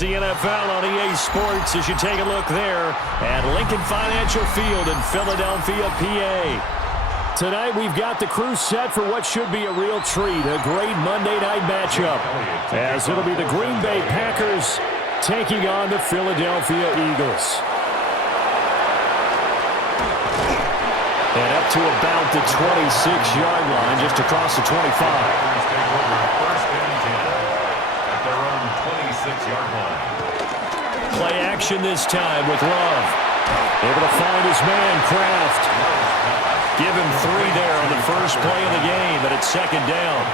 It's the NFL on EA Sports as you take a look there at Lincoln Financial Field in Philadelphia, PA. Tonight we've got the crew set for what should be a real treat, a great Monday night matchup, as it'll be the Green Bay Packers taking on the Philadelphia Eagles. And up to about the 26-yard line, just across the 25. Play action this time with Love. Able to find his man, Kraft. Give him 3 there on the first play of the game, but it's second down.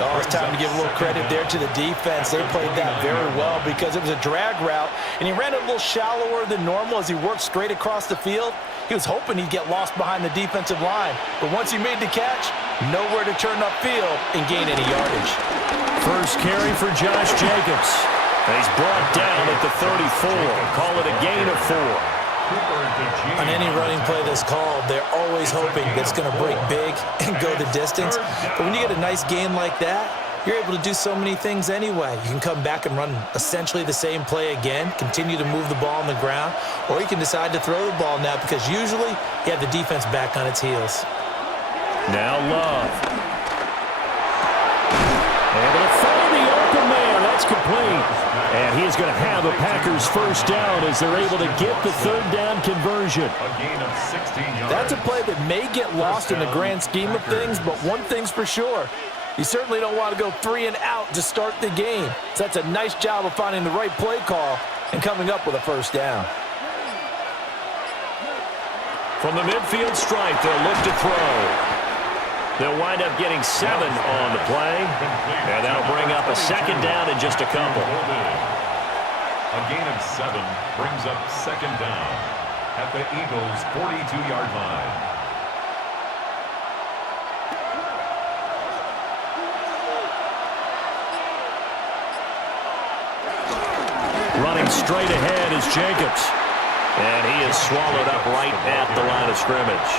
Oh, it's time to give a little credit there to the defense. They played that very well because it was a drag route, and he ran it a little shallower than normal as he worked straight across the field. He was hoping he'd get lost behind the defensive line, but once he made the catch, nowhere to turn upfield and gain any yardage. First carry for Josh Jacobs. He's brought down at the 34. Call it a gain of 4. On any running play that's called, they're always hoping that it's going to break big and go the distance. But when you get a nice gain like that, you're able to do so many things anyway. You can come back and run essentially the same play again, continue to move the ball on the ground, or you can decide to throw the ball now because usually you have the defense back on its heels. Now Love. Able to find the open man. That's complete. And he is going to have a Packers first down as they're able to get the third down conversion. That's a play that may get lost in the grand scheme of things, but one thing's for sure. You certainly don't want to go 3 and out to start the game. So that's a nice job of finding the right play call and coming up with a first down. From the midfield stripe, they'll look to throw. They'll wind up getting 7 on the play, and that'll bring up a second down in just a couple. A gain of 7 brings up second down at the Eagles' 42-yard line. Running straight ahead is Jacobs, and he is swallowed up right at the line of scrimmage.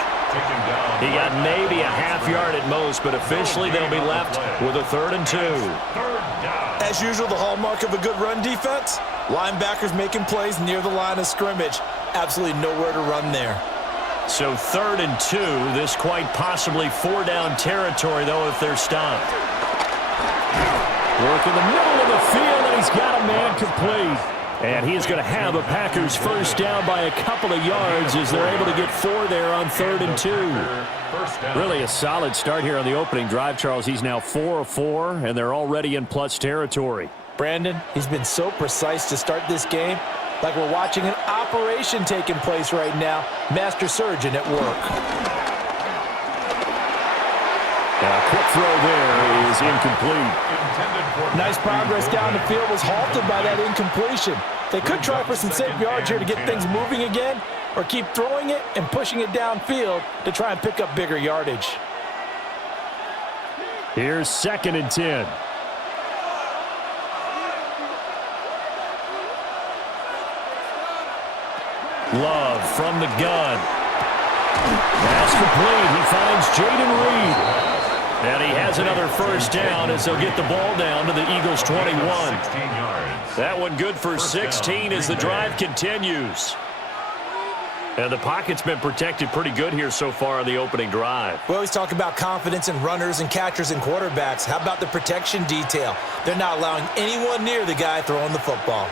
He got maybe a half yard at most, but officially they'll be left with a 3rd and 2. As usual, the hallmark of a good run defense, linebackers making plays near the line of scrimmage. Absolutely nowhere to run there. So 3rd and 2, this quite possibly 4-down territory, though, if they're stopped. Work in the middle of the field, and he's got a man complete. And he is going to have a Packers first down by a couple of yards as they're able to get 4 there on 3rd and 2. Really a solid start here on the opening drive, Charles. He's now 4 of 4, and they're already in plus territory. Brandon, he's been so precise to start this game, like we're watching an operation taking place right now. Master surgeon at work. A quick throw there is incomplete. Nice progress down the field was halted by that incompletion. They could try for some safe yards here to get things moving again, or keep throwing it and pushing it downfield to try and pick up bigger yardage. Here's 2nd and 10. Love from the gun. Pass complete. He finds Jaden Reed. And he has another first down as they'll get the ball down to the Eagles' 21. That one good for 16 as the drive continues. And the pocket's been protected pretty good here so far on the opening drive. We always talk about confidence in runners and catchers and quarterbacks. How about the protection detail? They're not allowing anyone near the guy throwing the football.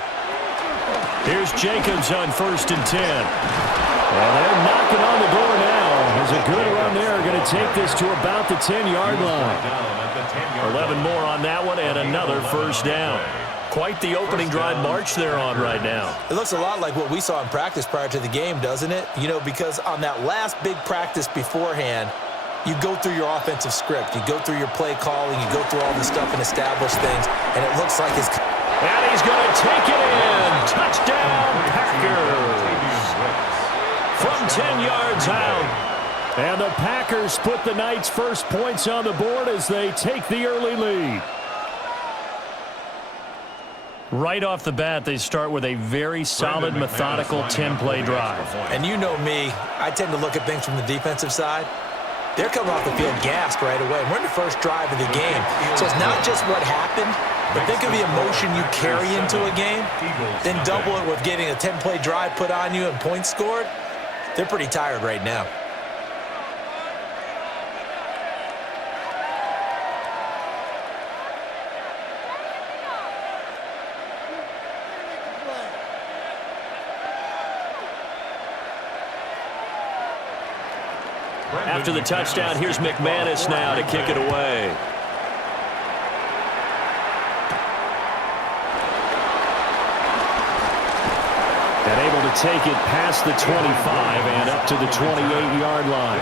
Here's Jacobs on 1st and 10. Well, they're knocking on the door now. There's a good run there. Going to take this to about the 10-yard line. 11 more on that one and another first down. Quite the opening drive march they're on right now. It looks a lot like what we saw in practice prior to the game, doesn't it? You know, because on that last big practice beforehand, you go through your offensive script. You go through your play calling. You go through all the stuff and establish things. And it looks like his... And he's going to take it in. Touchdown, Packers. From 10 yards out. And the Packers put the Knights' first points on the board as they take the early lead. Right off the bat, they start with a very solid, methodical 10-play drive. And you know me, I tend to look at things from the defensive side. They're coming off the field gassed right away. We're in the first drive of the game. So it's not just what happened, But think of the emotion you carry into a game, then double it with getting a 10-play drive put on you and points scored. They're pretty tired right now. After the touchdown, here's McManus now to kick it away. And able to take it past the 25 and up to the 28-yard line.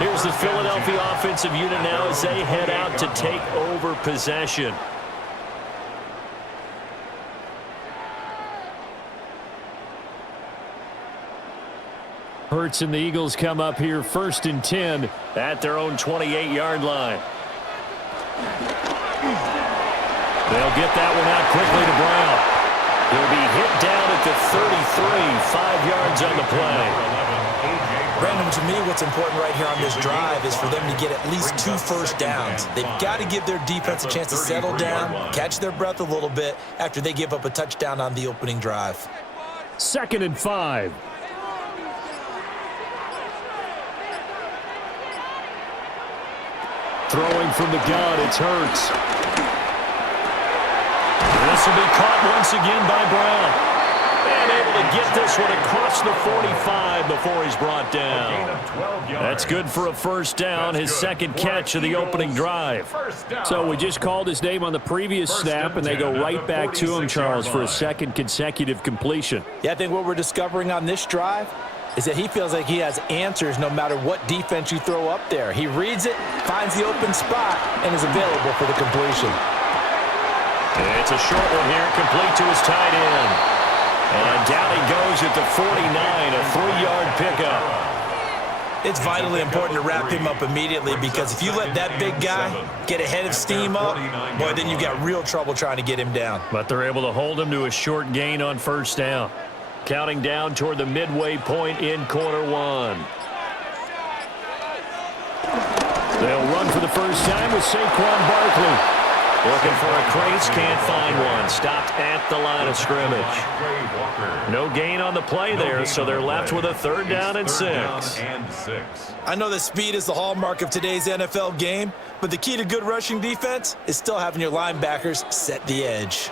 Here's the Philadelphia offensive unit now as they head out to take over possession. Hurts and the Eagles come up here 1st and 10 at their own 28-yard line. They'll get that one out quickly to Brown. He'll be hit down at the 33, 5 yards on the play. Brandon, to me, what's important right here on this drive is for them to get at least 2 first downs. They've got to give their defense a chance to settle down, catch their breath a little bit after they give up a touchdown on the opening drive. 2nd and 5. Throwing from the gun, it's Hurts. This will be caught once again by Brown. And able to get this one across the 45 before he's brought down. That's good for a first down, his 2nd catch of the opening drive. So we just called his name on the previous snap, and they go right back to him, Charles, for a 2nd consecutive completion. Yeah, I think what we're discovering on this drive is that he feels like he has answers no matter what defense you throw up there. He reads it, finds the open spot, and is available for the completion. It's a short one here, complete to his tight end. And down he goes at the 49, a 3-yard pickup. It's vitally important to wrap him up immediately because if you let that big guy get ahead of steam up, boy, then you've got real trouble trying to get him down. But they're able to hold him to a short gain on first down. Counting down toward the midway point in quarter 1. They'll run for the first time with Saquon Barkley. Looking for a crease, can't find one. Stopped at the line of scrimmage. No gain on the play there, so they're left with a 3rd down and 6. I know that speed is the hallmark of today's NFL game, but the key to good rushing defense is still having your linebackers set the edge.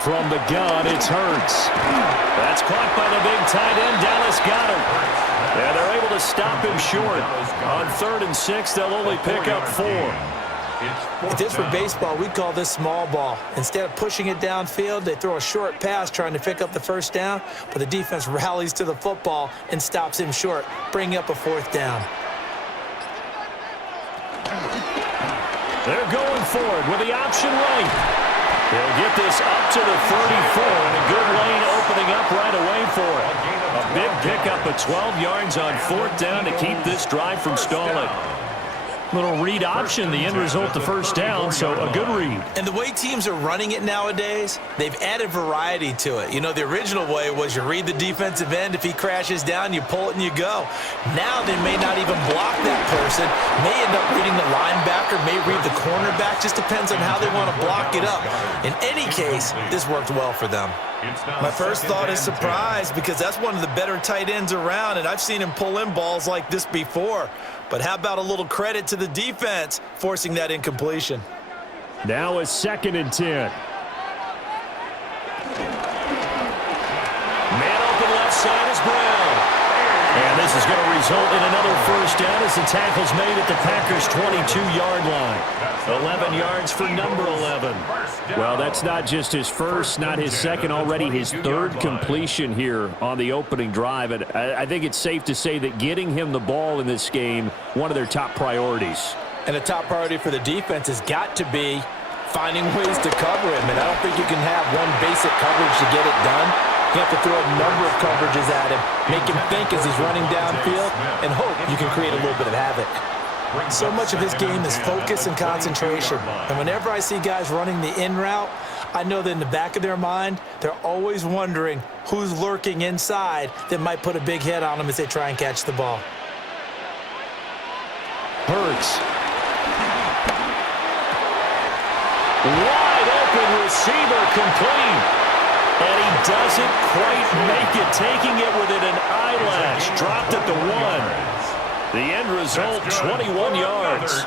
From the gun, it's Hurts. That's caught by the big tight end, Dallas Goedert. And they're able to stop him short. On 3rd and 6, they'll only pick up 4. If this were baseball, we'd call this small ball. Instead of pushing it downfield, they throw a short pass trying to pick up the first down, but the defense rallies to the football and stops him short, bringing up a 4th down. They're going forward with the option right. He'll get this up to the 34, and a good lane opening up right away for it. A big pickup of 12 yards on 4th down to keep this drive from stalling. Little read option, the end result, the first down, so a good read. And the way teams are running it nowadays, they've added variety to it. You know, the original way was you read the defensive end. If he crashes down, you pull it and you go. Now they may not even block that person, may end up reading the linebacker, may read the cornerback, just depends on how they want to block it up. In any case, this worked well for them. My first thought is surprise because that's one of the better tight ends around, and I've seen him pull in balls like this before. But how about a little credit to the defense forcing that incompletion? Now a 2nd and 10. Man open left side is Brown. And this is going to result in another first down as the tackle's made at the Packers' 22-yard line. 11 yards for number 11. Well, that's not just his first, not his second, already his 3rd completion here on the opening drive. And I think it's safe to say that getting him the ball in this game, one of their top priorities. And a top priority for the defense has got to be finding ways to cover him. And I don't think you can have one basic coverage to get it done. You have to throw a number of coverages at him, make him think as he's running downfield, and hope you can create a little bit of havoc. So much of his game is focus and concentration. And whenever I see guys running the in route, I know that in the back of their mind, they're always wondering who's lurking inside that might put a big hit on them as they try and catch the ball. Hurts Wide open receiver complete. And he doesn't quite make it, taking it within an eyelash. Dropped at the 1. The end result, 21 yards.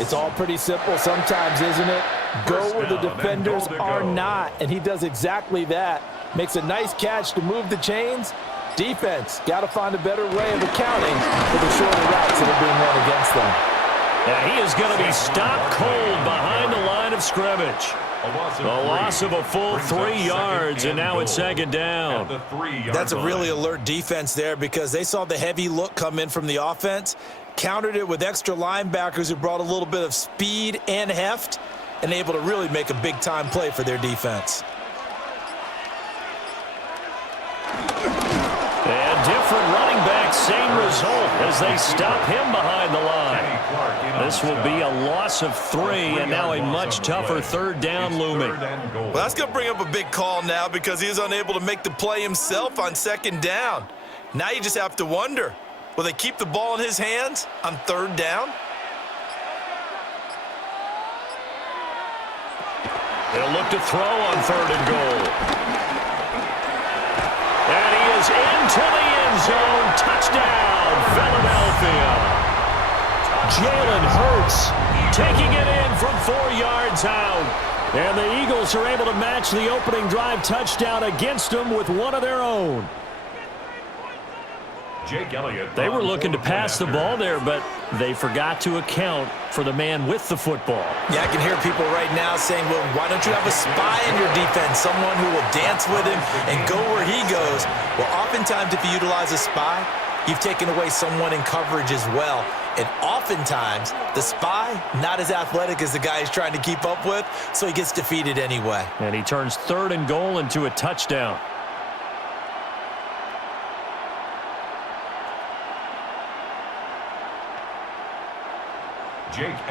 It's all pretty simple sometimes, isn't it? Go where the defenders are not, and he does exactly that. Makes a nice catch to move the chains. Defense, got to find a better way of accounting for the shorter routes that are being run against them. Now he is going to be stopped cold behind the line of scrimmage. A loss of a full 3 yards, and now it's second down. That's a really alert defense there because they saw the heavy look come in from the offense, countered it with extra linebackers who brought a little bit of speed and heft, and able to really make a big-time play for their defense. And different running back, same result as they stop him behind the line. This will be a loss of 3, and now a much tougher third down looming. Well, that's going to bring up a big call now because he is unable to make the play himself on second down. Now you just have to wonder, will they keep the ball in his hands on third down? They'll look to throw on third and goal. And he is into the end zone. Touchdown, Philadelphia. Jalen Hurts taking it in from 4 yards out. And the Eagles are able to match the opening drive touchdown against them with one of their own. They were looking to pass the ball there, but they forgot to account for the man with the football. Yeah, I can hear people right now saying, well, why don't you have a spy in your defense, someone who will dance with him and go where he goes? Well, oftentimes if you utilize a spy, you've taken away someone in coverage as well. And oftentimes, the spy, not as athletic as the guy he's trying to keep up with, so he gets defeated anyway. And he turns third and goal into a touchdown.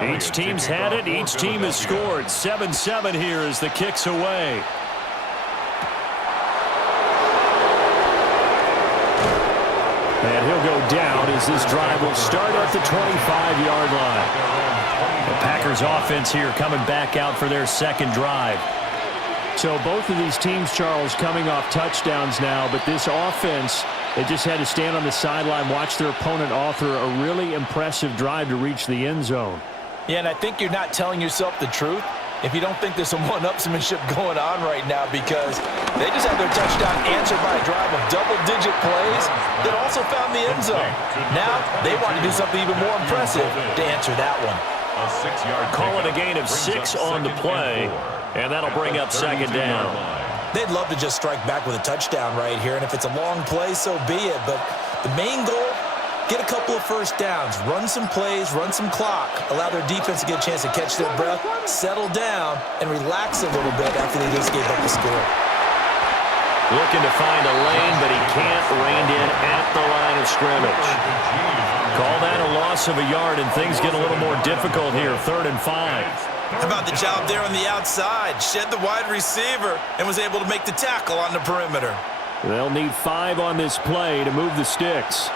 Each team's had it. Each team has scored. 7-7 here as the kick's away. And he'll go down as this drive will start at the 25-yard line. The Packers offense here coming back out for their second drive. So both of these teams, Charles, coming off touchdowns now, but this offense, they just had to stand on the sideline, watch their opponent author a really impressive drive to reach the end zone. Yeah, and I think you're not telling yourself the truth if you don't think there's some one-upsmanship going on right now because they just had their touchdown answered by a drive of double-digit plays that also found the end zone. Now they want to do something even more impressive to answer that one. Call it a gain of 6 on the play, and that'll bring up second down. They'd love to just strike back with a touchdown right here, and if it's a long play, so be it. But the main goal, get a couple of first downs, run some plays, run some clock, allow their defense to get a chance to catch their breath, settle down, and relax a little bit after they just gave up the score. Looking to find a lane, but he can't. Reined in at the line of scrimmage. Call that a loss of a yard, and things get a little more difficult here. 3rd and 5. How about the job there on the outside? Shed the wide receiver and was able to make the tackle on the perimeter. They'll need 5 on this play to move the sticks.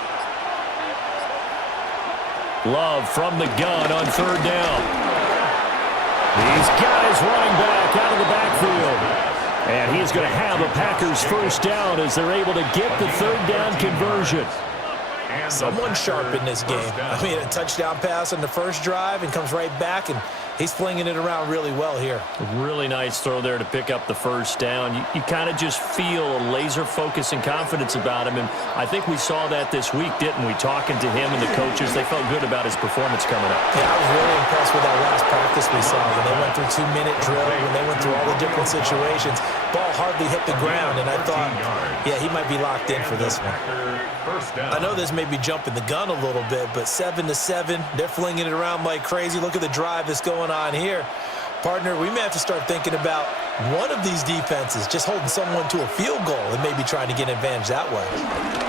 Love from the gun on 3rd down. He's got his running back out of the backfield. And he's going to have a Packers first down as they're able to get the 3rd down conversion. Someone sharp in this game. I mean, a touchdown pass on the first drive and comes right back, and he's flinging it around really well here. Really nice throw there to pick up the first down. You kind of just feel a laser focus and confidence about him, and I think we saw that this week, didn't we? Talking to him and the coaches, they felt good about his performance coming up. Yeah, I was really impressed with that last practice we saw when they went through 2-minute drill, when they went through all the different situations. Ball hardly hit the ground, and I thought, yeah, he might be locked in for this one. I know this may be jumping the gun a little bit, but 7-7, they're flinging it around like crazy. Look at the drive that's going on here. Partner, we may have to start thinking about one of these defenses just holding someone to a field goal and maybe trying to get an advantage that way.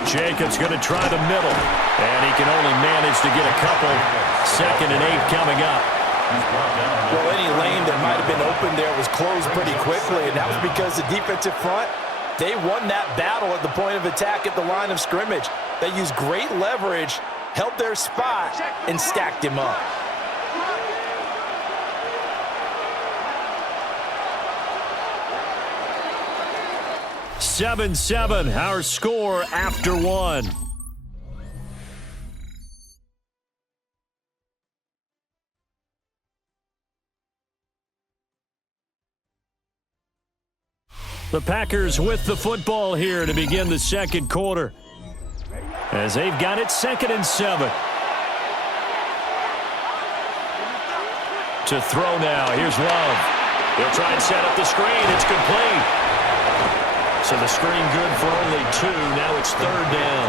Jacobs going to try the middle, and he can only manage to get a couple. 2nd and 8 coming up. Well, any lane that might have been open there was closed pretty quickly, and that was because the defensive front, they won that battle at the point of attack at the line of scrimmage. They used great leverage, held their spot, and stacked him up. 7-7, our score after one. The Packers with the football here to begin the second quarter, as they've got it 2nd and 7. To throw now. Here's Love. He'll try and set up the screen. It's complete. So the screen good for only 2. Now it's 3rd down.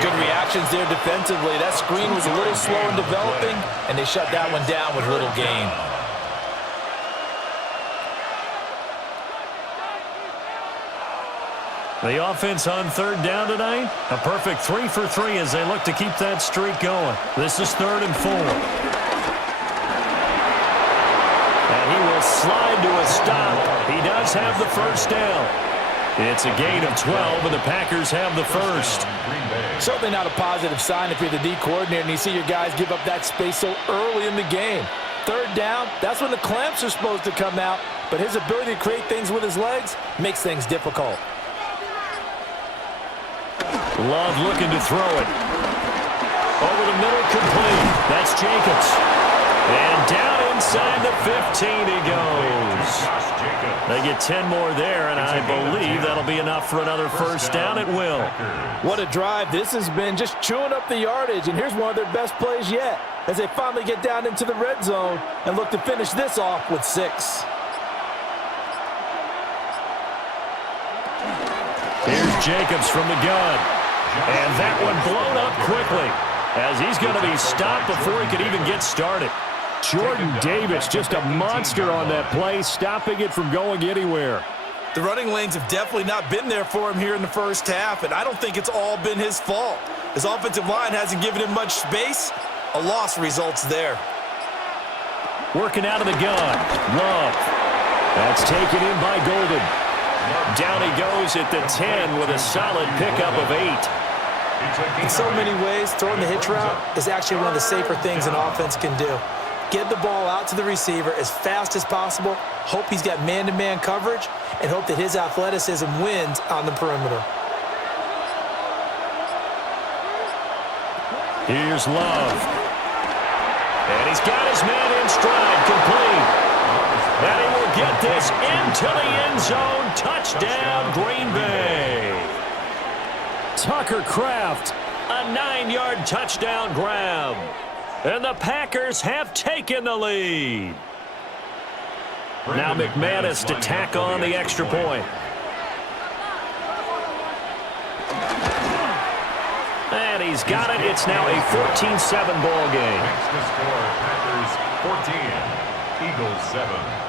Good reactions there defensively. That screen was a little slow in developing, and they shut that one down with little gain. The offense on 3rd down tonight, a perfect 3 for 3 as they look to keep that streak going. This is 3rd and 4. And he will slide to a stop. He does have the first down. It's a gain of 12, and the Packers have the first. Certainly not a positive sign if you're the D coordinator and you see your guys give up that space so early in the game. 3rd down, that's when the clamps are supposed to come out, but his ability to create things with his legs makes things difficult. Love looking to throw it. Over the middle, complete. That's Jacobs. And down inside the 15 he goes. They get 10 more there, and I believe that'll be enough for another first down at will. What a drive. This has been just chewing up the yardage, and here's one of their best plays yet as they finally get down into the red zone and look to finish this off with 6. Here's Jacobs from the gun. And that one blown up quickly as he's going to be stopped before he could even get started. Jordan Davis, just a monster on that play, stopping it from going anywhere. The running lanes have definitely not been there for him here in the first half, and I don't think it's all been his fault. His offensive line hasn't given him much space. A loss results there. Working out of the gun. Love. That's taken in by Golden. Down he goes at the 10 with a solid pickup of 8. In so many ways, throwing the hitch route is actually one of the safer things an offense can do. Get the ball out to the receiver as fast as possible, hope he's got man-to-man coverage, and hope that his athleticism wins on the perimeter. Here's Love. And he's got his man in stride, complete. And he will get this into the end zone. Touchdown, Green Bay. Tucker Kraft, a 9-yard touchdown grab. And the Packers have taken the lead. Now McManus to tack on the extra point. And he's got it. It's now a 14-7 ball game. Makes the score Packers 14, Eagles 7.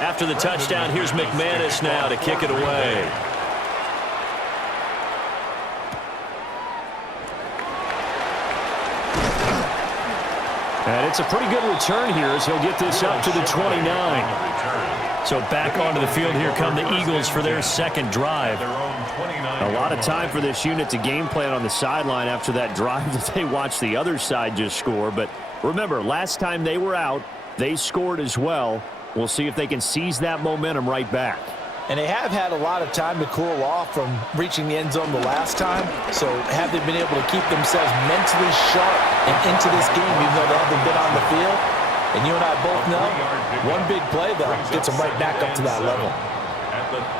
After the touchdown, here's McManus now to kick it away. And it's a pretty good return here as he'll get this up to the 29. So back onto the field here come the Eagles for their second drive. A lot of time for this unit to game plan on the sideline after that drive that they watched the other side just score. But remember, last time they were out, they scored as well. We'll see if they can seize that momentum right back. And they have had a lot of time to cool off from reaching the end zone the last time. So have they been able to keep themselves mentally sharp and into this game even though they haven't been on the field? And you and I both know one big play, though, gets them right back up to that level.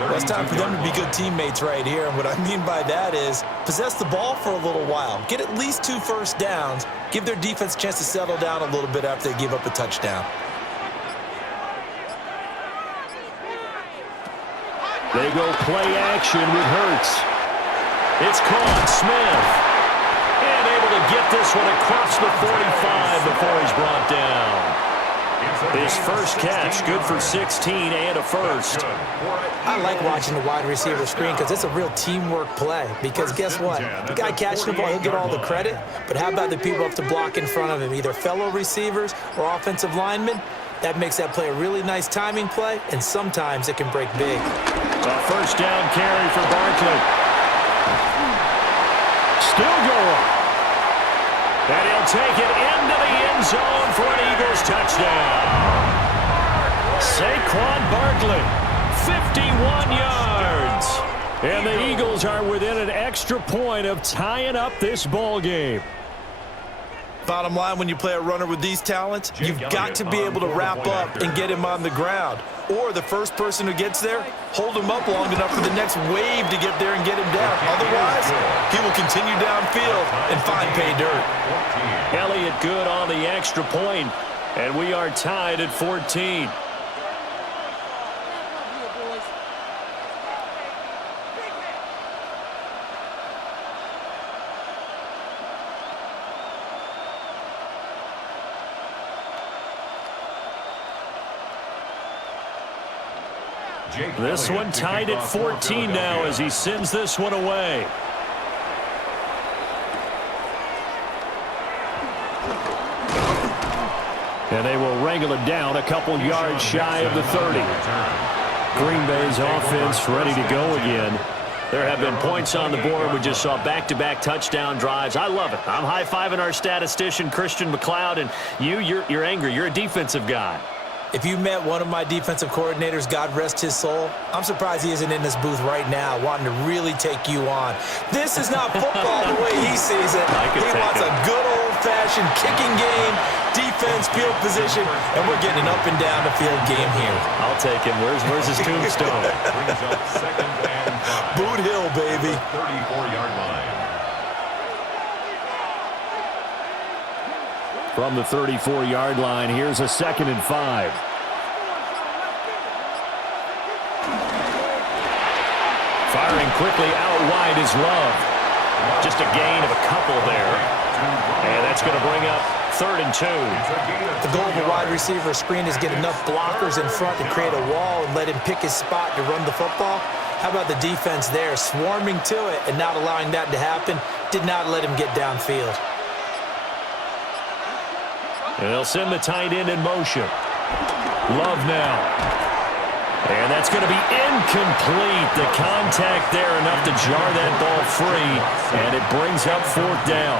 Well, it's time for them to be good teammates right here. And what I mean by that is possess the ball for a little while. Get at least 2 first downs. Give their defense a chance to settle down a little bit after they give up a touchdown. They go play action with Hurts. It's caught. Smith. And able to get this one across the 45 before he's brought down. His first catch, good for 16 and a first. I like watching the wide receiver screen because it's a real teamwork play. Because guess what? The guy catching the ball, he'll get all the credit. But how about the people up to block in front of him, either fellow receivers or offensive linemen? That makes that play a really nice timing play, and sometimes it can break big. A first down carry for Barkley. Still going. And he'll take it into the end zone for an Eagles touchdown. Saquon Barkley, 51 yards. And the Eagles are within an extra point of tying up this ball game. Bottom line, when you play a runner with these talents, you've got to be able to wrap up and get him on the ground. Or the first person who gets there, hold him up long enough for the next wave to get there and get him down. Otherwise, he will continue downfield and find pay dirt. Elliott good on the extra point, and we are tied at 14. This one tied at 14 now as he sends this one away. And they will wrangle it down a couple yards shy of the 30. Green Bay's offense ready to go again. There have been points on the board. We just saw back-to-back touchdown drives. I love it. I'm high-fiving our statistician, Christian McLeod, and you're angry. You're a defensive guy. If you met one of my defensive coordinators, God rest his soul, I'm surprised he isn't in this booth right now wanting to really take you on. This is not football the way he sees it. He wants a good old-fashioned kicking game, defense, field position, and we're getting an up and down the field game here. I'll take him. Where's his tombstone? Brings up 2nd and 5. Boot Hill, baby. 34-yard line. From the 34-yard line, here's a 2nd and 5. Firing quickly out wide is Love. Just a gain of a couple there. And that's going to bring up 3rd and 2. The goal of a wide receiver screen is get enough blockers in front to create a wall and let him pick his spot to run the football. How about the defense there, swarming to it and not allowing that to happen? Did not let him get downfield. And they'll send the tight end in motion. Love now. And that's going to be incomplete. The contact there enough to jar that ball free. And it brings up 4th down.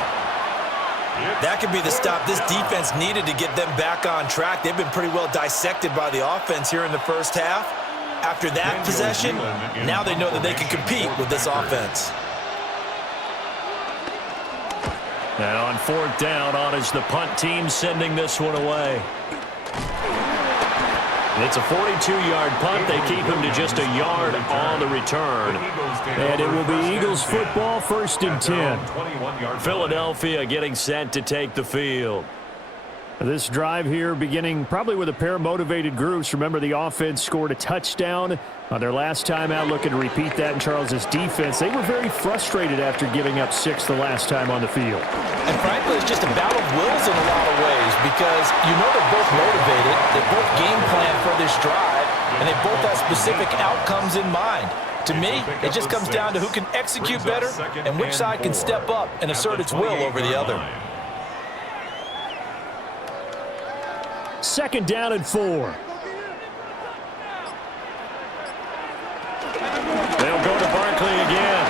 That could be the stop this defense needed to get them back on track. They've been pretty well dissected by the offense here in the first half. After that possession, now they know that they can compete with this offense. And on 4th down, on is the punt team sending this one away. It's a 42-yard punt. They keep him to just a yard on the return. And it will be Eagles football, 1st and 10. Philadelphia getting set to take the field. This drive here beginning probably with a pair of motivated groups. Remember, the offense scored a touchdown on their last time out, looking to repeat that in Charles's defense. They were very frustrated after giving up 6 the last time on the field. And frankly, it's just a battle of wills in a lot of ways because you know they're both motivated, they both game plan for this drive, and they both have specific outcomes in mind. To me, it just comes down to who can execute better and which side can step up and assert its will over the other. 2nd down and 4. They'll go to Barkley again.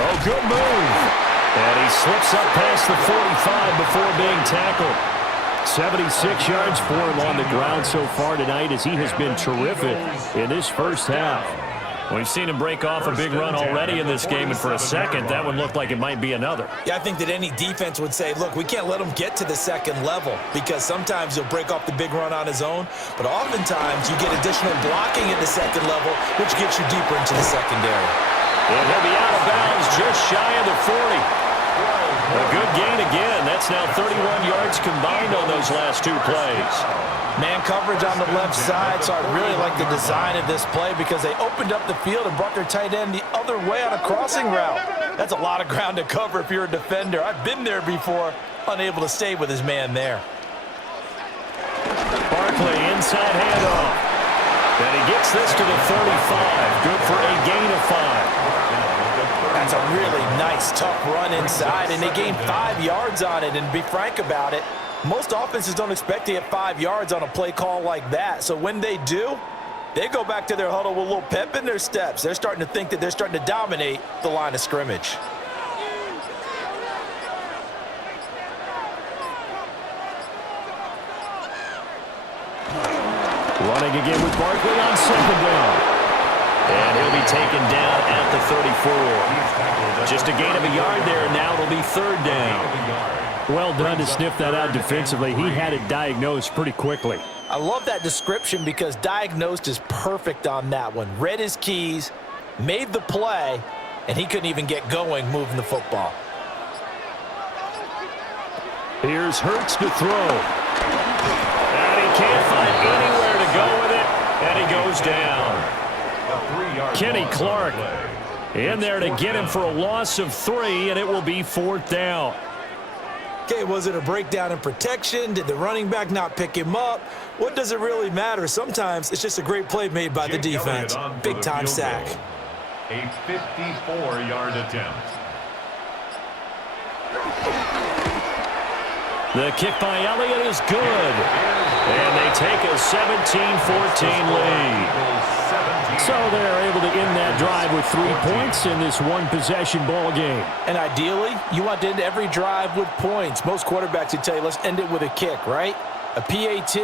Oh, good move. And he slips up past the 45 before being tackled. 76 yards for him on the ground so far tonight as he has been terrific in this first half. We've seen him break off a big run already in this game, and for a second, that one looked like it might be another. Yeah, I think that any defense would say, look, we can't let him get to the 2nd level because sometimes he'll break off the big run on his own, but oftentimes you get additional blocking at the 2nd level, which gets you deeper into the secondary. And he'll be out of bounds just shy of the 40. A good gain again. That's now 31 yards combined on those last 2 plays. Man coverage on the left side, so I really like the design of this play because they opened up the field and brought their tight end the other way on a crossing route. That's a lot of ground to cover if you're a defender. I've been there before, unable to stay with his man there. Barkley, inside handoff. And he gets this to the 35. Good for a gain of 5. That's a really nice, tough run inside, and they gained 5 yards on it. And to be frank about it, Most offenses don't expect to get 5 yards on a play call like that. So when they do, they go back to their huddle with a little pep in their steps. They're starting to think that they're starting to dominate the line of scrimmage. Running again with Barkley on second down. And he'll be taken down at the 34. Just a gain of a yard there, and now it'll be third down. Well done to sniff that out defensively. He had it diagnosed pretty quickly. I love that description because diagnosed is perfect on that one. Read his keys, made the play, and he couldn't even get going moving the football. Here's Hurts to throw. And he can't find anywhere to go with it, and he goes down. Kenny Clark in there to get him for a loss of 3, and it will be fourth down. Okay, was it a breakdown in protection? Did the running back not pick him up? What does it really matter? Sometimes it's just a great play made by the defense. Big-time sack. A 54-yard attempt. The kick by Elliott is good. And they take a 17-14 lead. So they're able to end that drive with 3 points in this one-possession ball game. And ideally, you want to end every drive with points. Most quarterbacks would tell you, let's end it with a kick, right? A PAT,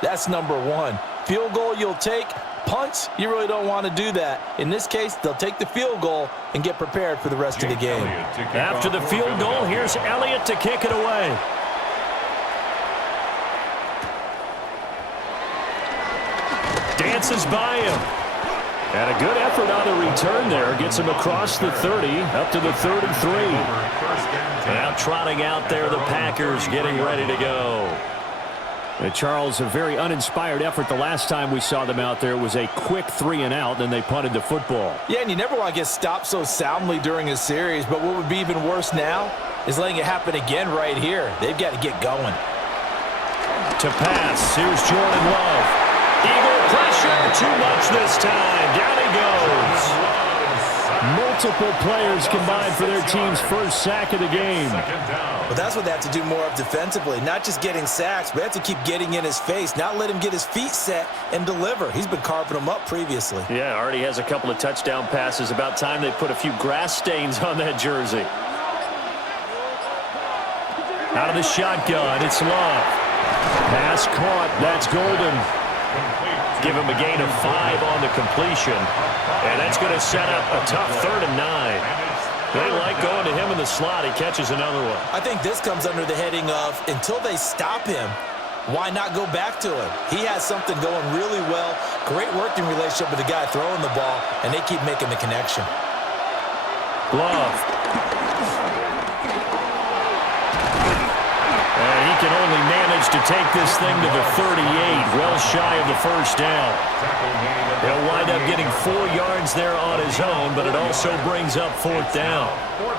that's number 1. Field goal you'll take. Punts, you really don't want to do that. In this case, they'll take the field goal and get prepared for the rest of the game. After the field goal, here's Elliott to kick it away. Dances by him. And a good effort on the return there. Gets him across the 30, up to the 33. Now trotting out there, the Packers getting ready to go. Charles, a very uninspired effort the last time we saw them out there. It was a quick 3 and out, then they punted the football. Yeah, and you never want to get stopped so soundly during a series, but what would be even worse now is letting it happen again right here. They've got to get going. To pass, here's Jordan Love. Eagle pressure, too much this time. Down he goes. Multiple players combined for their team's first sack of the game. But that's what they have to do more of defensively, not just getting sacks, but they have to keep getting in his face, not let him get his feet set and deliver. He's been carving them up previously. Yeah, already has a couple of touchdown passes. About time they put a few grass stains on that jersey. Out of the shotgun, it's Love. Pass caught, that's Golden. Give him a gain of 5 on the completion. And that's going to set up a tough 3rd and 9. They like going to him in the slot. He catches another one. I think this comes under the heading of, until they stop him, why not go back to him? He has something going really well. Great working relationship with the guy throwing the ball, and they keep making the connection. Love. He can only manage to take this thing to the 38, well shy of the first down. He'll wind up getting 4 yards there on his own, but it also brings up 4th down.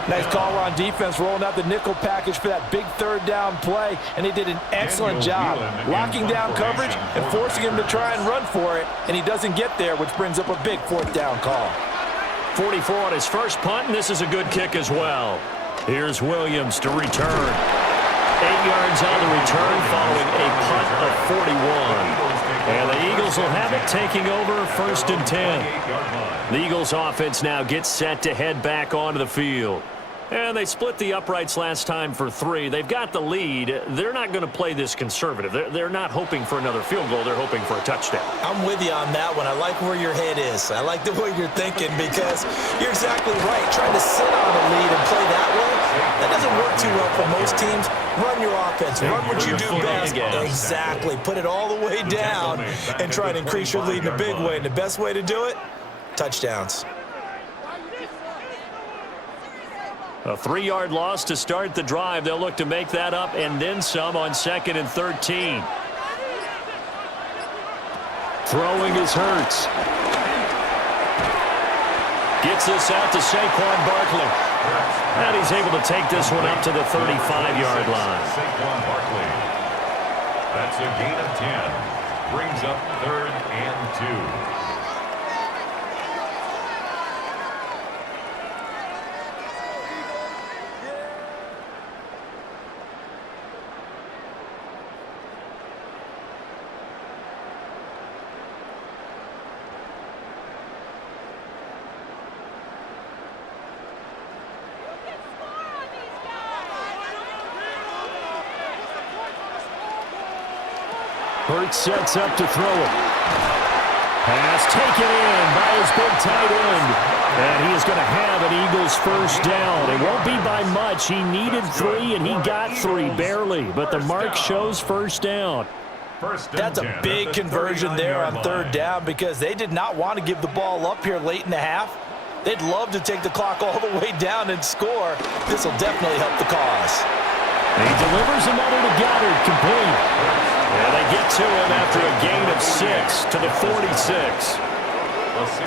Nice call on defense, rolling out the nickel package for that big 3rd down play, and he did an excellent job locking down coverage and forcing him to try and run for it, and he doesn't get there, which brings up a big 4th down call. 44 on his first punt, and this is a good kick as well. Here's Williams to return. 8 yards on the return following a punt of 41. And the Eagles will have it, taking over 1st and 10. The Eagles offense now gets set to head back onto the field. And they split the uprights last time for 3. They've got the lead. They're not going to play this conservative. They're not hoping for another field goal. They're hoping for a touchdown. I'm with you on that one. I like where your head is. I like the way you're thinking because you're exactly right. Trying to sit on a lead and play that way, that doesn't work too well for most teams. Run your offense. Run what you do best. Exactly. Put it all the way down and try and increase your lead in a big way. And the best way to do it, touchdowns. A 3-yard loss to start the drive. They'll look to make that up and then some on 2nd and 13. Throwing is Hurts. Gets this out to Saquon Barkley. And he's able to take this one up to the 35-yard line. Saquon Barkley. That's a gain of 10. Brings up 3rd and 2. Hurts sets up to throw it. Pass taken in by his big tight end. And he is going to have an Eagles first down. It won't be by much. He needed 3, and he got 3, barely. But the mark shows first down. That's a big conversion there on third down because they did not want to give the ball up here late in the half. They'd love to take the clock all the way down and score. This will definitely help the cause. He delivers another to Goddard, complete. And they get to him after a gain of 6 to the 46.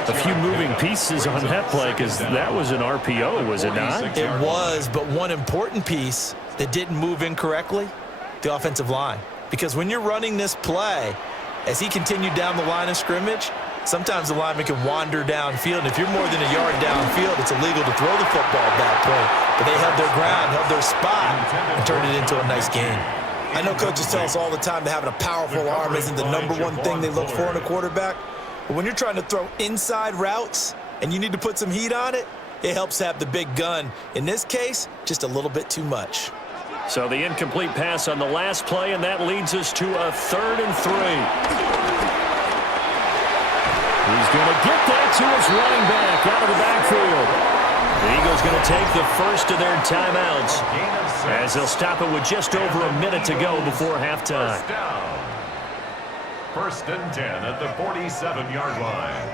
A few moving pieces on that play because that was an RPO, was it not? It was, but one important piece that didn't move incorrectly, the offensive line. Because when you're running this play, as he continued down the line of scrimmage, sometimes the lineman can wander downfield. And if you're more than a yard downfield, it's illegal to throw the football at that point. But they held their ground, held their spot, and turned it into a nice game. I know coaches tell us all the time that having a powerful arm isn't the #1 thing they look for in a quarterback. But when you're trying to throw inside routes and you need to put some heat on it, it helps have the big gun. In this case, just a little bit too much. So the incomplete pass on the last play, and that leads us to a 3rd and 3. He's going to get that to his running back out of the backfield. The Eagles going to take the first of their timeouts as they'll stop it with just over a minute to go before halftime. First and 10 at the 47-yard line.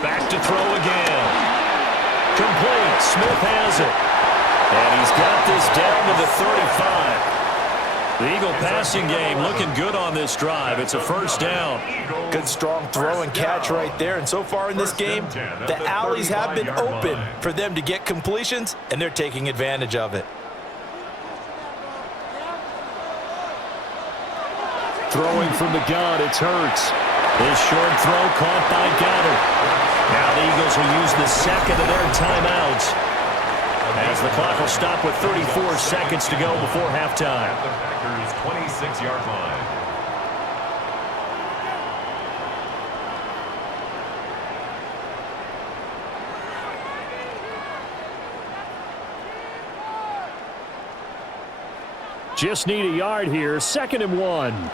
Back to throw again. Complete. Smith has it. And he's got this down to the 35. The Eagle passing game looking good on this drive. It's a first down. Good strong throw and catch right there. And so far in this game, the alleys have been open for them to get completions, and they're taking advantage of it. Throwing from the gun, it's Hurts. His short throw caught by Goddard. Now the Eagles will use the second of their timeouts as the clock will stop with 34 seconds to go before halftime. At the Packers' 26-yard line. Just need a yard here. 2nd and 1.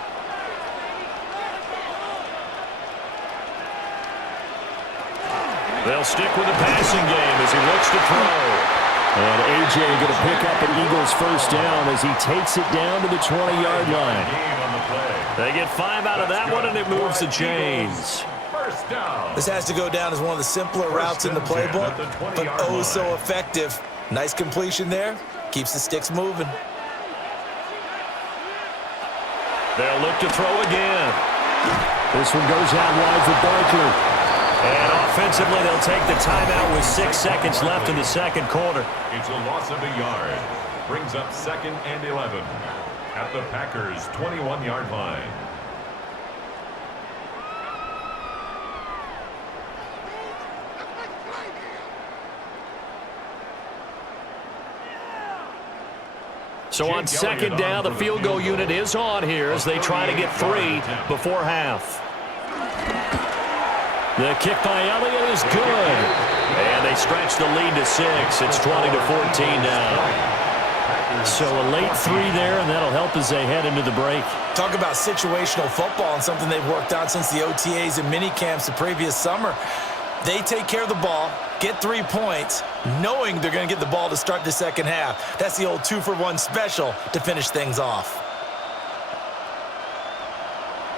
They'll stick with the passing game as he looks to throw. And A.J. going to pick up an Eagles first down as he takes it down to the 20-yard line. They get 5 out of that one, and it moves the chains. This has to go down as one of the simpler routes in the playbook, but oh so effective. Nice completion there. Keeps the sticks moving. They'll look to throw again. This one goes out wide for Barkley. And offensively, they'll take the timeout with 6 seconds left in the second quarter. It's a loss of a yard. Brings up 2nd and 11 at the Packers' 21-yard line. So on 2nd down, the field goal unit is on here as they try to get 3 before half. The kick by Elliott is good. And they stretch the lead to 6. It's 20-14 now. So a late 3 there, and that'll help as they head into the break. Talk about situational football and something they've worked on since the OTAs and mini camps the previous summer. They take care of the ball, get 3 points, knowing they're going to get the ball to start the second half. That's the old 2-for-1 special to finish things off.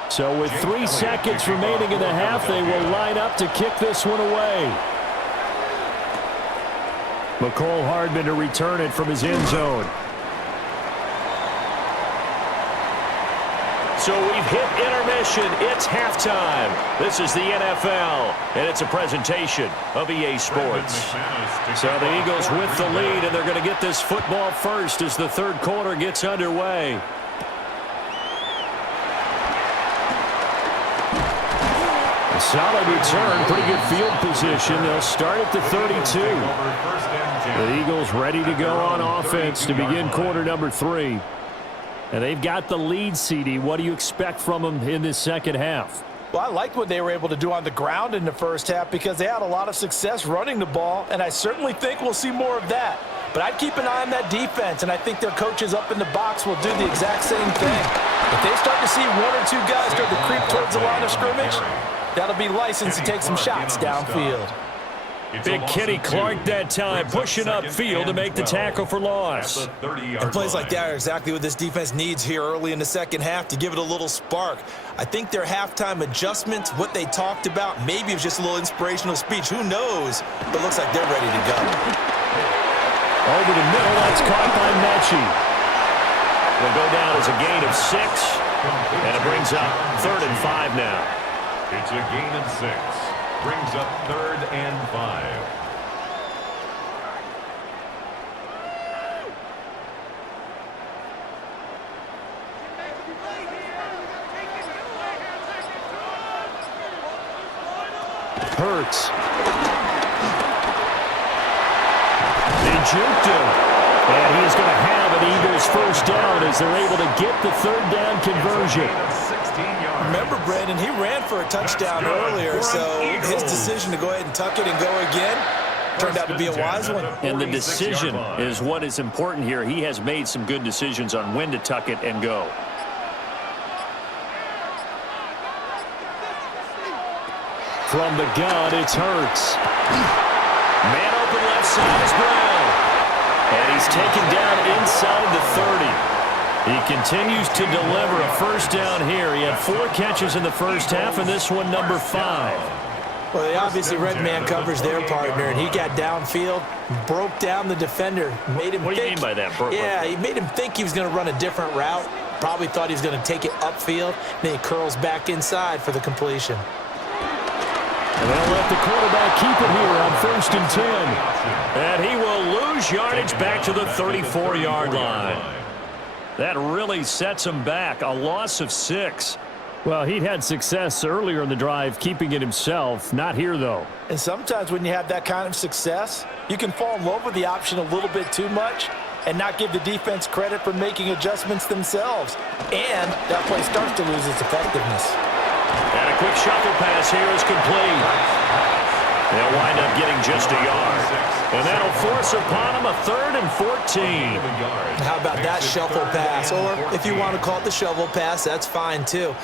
So with 3 seconds remaining in the half, they will line up to kick this one away. McCole Hardman to return it from his end zone. So we've hit intermission. It's halftime. This is the NFL, and it's a presentation of EA Sports. So the Eagles with the lead, and they're going to get this football first as the third quarter gets underway. Solid return, pretty good field position. They'll start at the 32. The Eagles ready to go on offense to begin quarter number 3. And they've got the lead, CD. What do you expect from them in this second half? Well, I liked what they were able to do on the ground in the first half because they had a lot of success running the ball, and I certainly think we'll see more of that. But I'd keep an eye on that defense, and I think their coaches up in the box will do the exact same thing. If they start to see 1 or 2 guys start to creep towards the line of scrimmage, that'll be license to take some shots downfield. Big Kenny Clark that time, pushing upfield to make the tackle for loss. And plays like that are exactly what this defense needs here early in the second half to give it a little spark. I think their halftime adjustments, what they talked about, maybe it was just a little inspirational speech. Who knows? But it looks like they're ready to go. Over the middle, that's caught by Mechie. Will go down as a gain of 6, and it brings up 3rd and 5 now. It's a gain of 6. Brings up 3rd and 5. Hurts. They juked him. And he is going to have an Eagles first down as they're able to get the 3rd down conversion. Remember, Brandon, he ran for a touchdown earlier, so his decision to go ahead and tuck it and go again turned out to be a wise one. And the decision is what is important here. He has made some good decisions on when to tuck it and go. From the gun, it's Hurts. Man open left side is Brown. And he's taken down inside the 30. He continues to deliver a first down here. He had 4 catches in the first half, and this one number 5. Well, they obviously read man coverage their partner, and he got downfield, broke down the defender, made him What do you mean by that? Yeah, he made him think he was going to run a different route. Probably thought he was going to take it upfield. Then he curls back inside for the completion. And they'll let the quarterback keep it here on 1st and 10. And he will lose yardage back to the 34-yard line. That really sets him back. A loss of 6. Well, he'd had success earlier in the drive keeping it himself. Not here, though. And sometimes when you have that kind of success, you can fall in love with the option a little bit too much and not give the defense credit for making adjustments themselves. And that play starts to lose its effectiveness. And a quick shuffle pass here is complete. They'll wind up getting just a yard. And that'll force upon him a 3rd and 14. How about that shuffle pass? Or if you want to call it the shovel pass, that's fine too.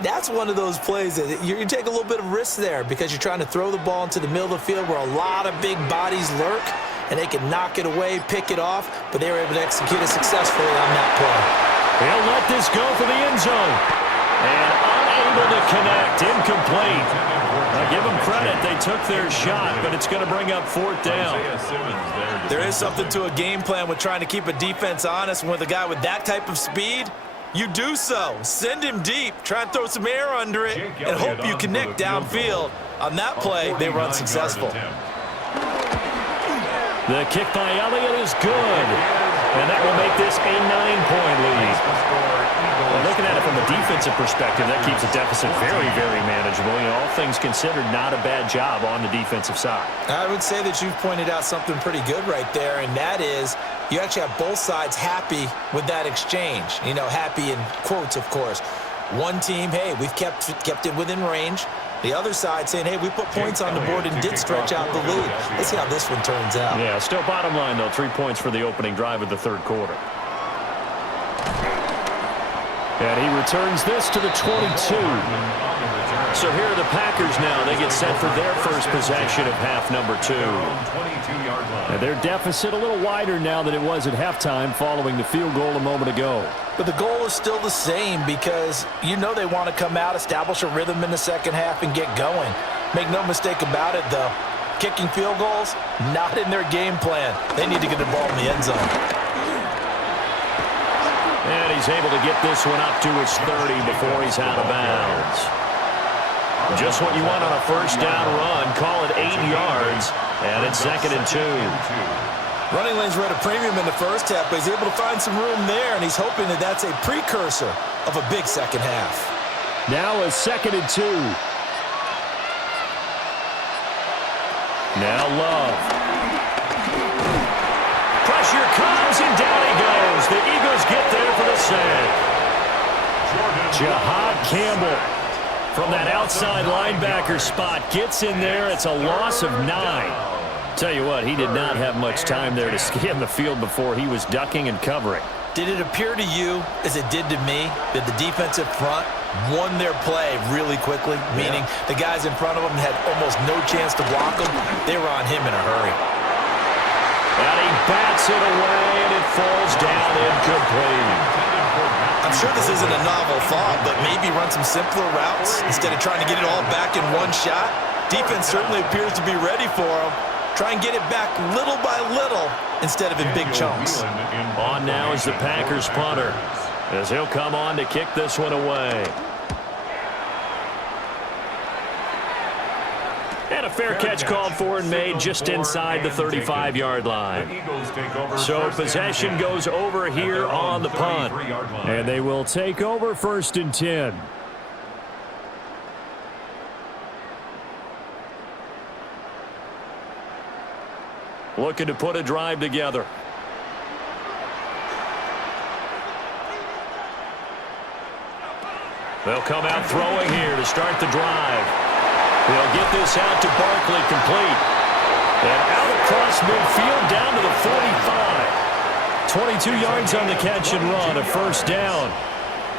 That's one of those plays that you take a little bit of risk there because you're trying to throw the ball into the middle of the field where a lot of big bodies lurk, and they can knock it away, pick it off, but they were able to execute it successfully on that play. He'll let this go for the end zone. And unable to connect, incomplete. Now give them credit, they took their shot, but it's going to bring up 4th down. There is something to a game plan with trying to keep a defense honest, and with a guy with that type of speed, you do so. Send him deep, try and throw some air under it, and hope you connect downfield. On that play, they were unsuccessful. The kick by Elliott is good, and that will make this a 9-point lead. Well, looking at it from a defensive perspective, that keeps the deficit very, very manageable. You know, all things considered, not a bad job on the defensive side. I would say that you've pointed out something pretty good right there, and that is you actually have both sides happy with that exchange. You know, happy in quotes, of course. One team, hey, we've kept it within range. The other side saying, hey, we put points on the board and did stretch out the lead. Let's see how this one turns out. Yeah, still bottom line, though, 3 points for the opening drive of the 3rd quarter. And he returns this to the 22. So here are the Packers now. They get set for their first possession of half number 2. And their deficit a little wider now than it was at halftime following the field goal a moment ago. But the goal is still the same because you know they want to come out, establish a rhythm in the second half, and get going. Make no mistake about it, though. Kicking field goals, not in their game plan. They need to get the ball in the end zone. And he's able to get this one up to his 30 before he's out of bounds. Just what you want on a first down run. Call it 8 yards, and it's 2nd and 2. Running lanes were at a premium in the first half, but he's able to find some room there, and he's hoping that that's a precursor of a big second half. Now a 2nd and 2. Now Love. and down he goes. The Eagles get there for the sack. Jahad Campbell from that outside linebacker spot gets in there. It's a loss of 9. Tell you what, he did not have much time there to scan the field before he was ducking and covering. Did it appear to you, as it did to me, that the defensive front won their play really quickly, meaning the guys in front of them had almost no chance to block him? They were on him in a hurry. And he bats it away, and it falls down incomplete. I'm sure this isn't a novel thought, but maybe run some simpler routes instead of trying to get it all back in one shot. Defense certainly appears to be ready for him. Try and get it back little by little instead of in big chunks. On now is the Packers punter, as he'll come on to kick this one away. And a fair catch called for and made just inside the 35-yard line. So possession goes over here on the punt. And they will take over 1st and 10. Looking to put a drive together. They'll come out throwing here to start the drive. They'll get this out to Barkley, complete. And out across midfield down to the 45. 22 yards on the catch and run, a 1st down.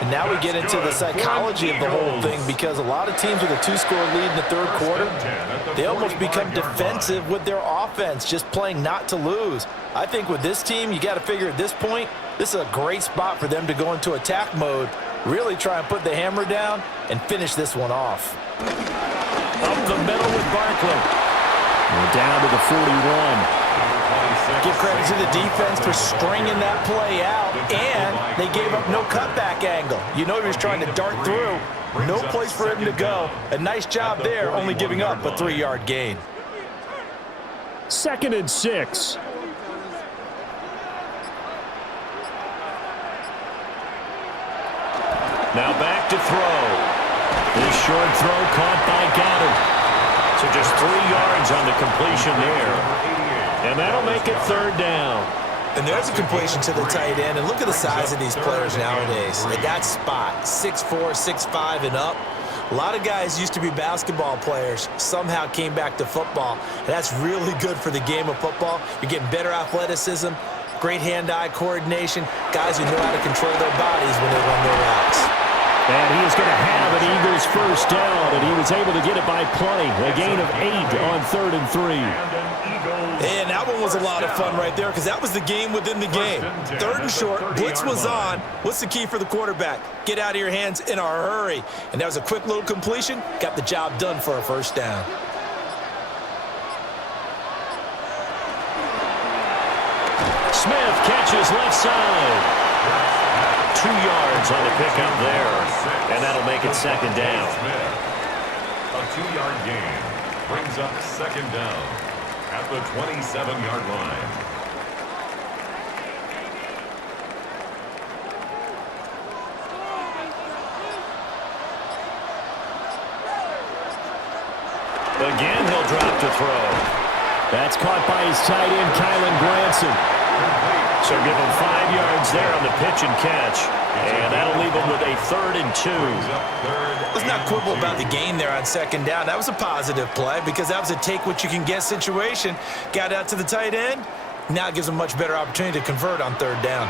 And now we get into the psychology of the whole thing, because a lot of teams with a 2-score lead in the 3rd quarter, they almost become defensive with their offense, just playing not to lose. I think with this team, you got to figure at this point, this is a great spot for them to go into attack mode, really try and put the hammer down and finish this one off. Up the middle with Barkley. We're down to the 41. Give credit to the defense for stringing that play out, and they gave up no cutback angle. You know he was trying to dart through. No place for him to go. A nice job there, only giving up a 3-yard gain. 2nd and 6. Now back to throw. This short throw caught by Goddard. So just 3 yards on the completion there. And that'll make it 3rd down. And there's a completion to the tight end. And look at the size of these players nowadays. At that spot, 6'4", 6'5", and up. A lot of guys used to be basketball players, somehow came back to football. And that's really good for the game of football. You're getting better athleticism, great hand-eye coordination, guys who know how to control their bodies when they run their routes. And he is going to have an Eagles 1st down, and he was able to get it by plenty. A gain of 8 on 3rd and 3. And that one was a lot of fun right there, because that was the game within the game. 3rd and short, blitz was on. What's the key for the quarterback? Get out of your hands in a hurry. And that was a quick little completion. Got the job done for a 1st down. Smith catches left side. 2 yards on the pickup there. And that'll make it 2nd down. A 2-yard gain brings up 2nd down at the 27-yard line. Again, he'll drop to throw. That's caught by his tight end, Kylan Granson. So give him 5 yards there on the pitch and catch. And that'll leave him with a 3rd and 2. Let's not quibble about the gain there on 2nd down. That was a positive play, because that was a take-what-you-can-get situation. Got out to the tight end. Now it gives them a much better opportunity to convert on 3rd down.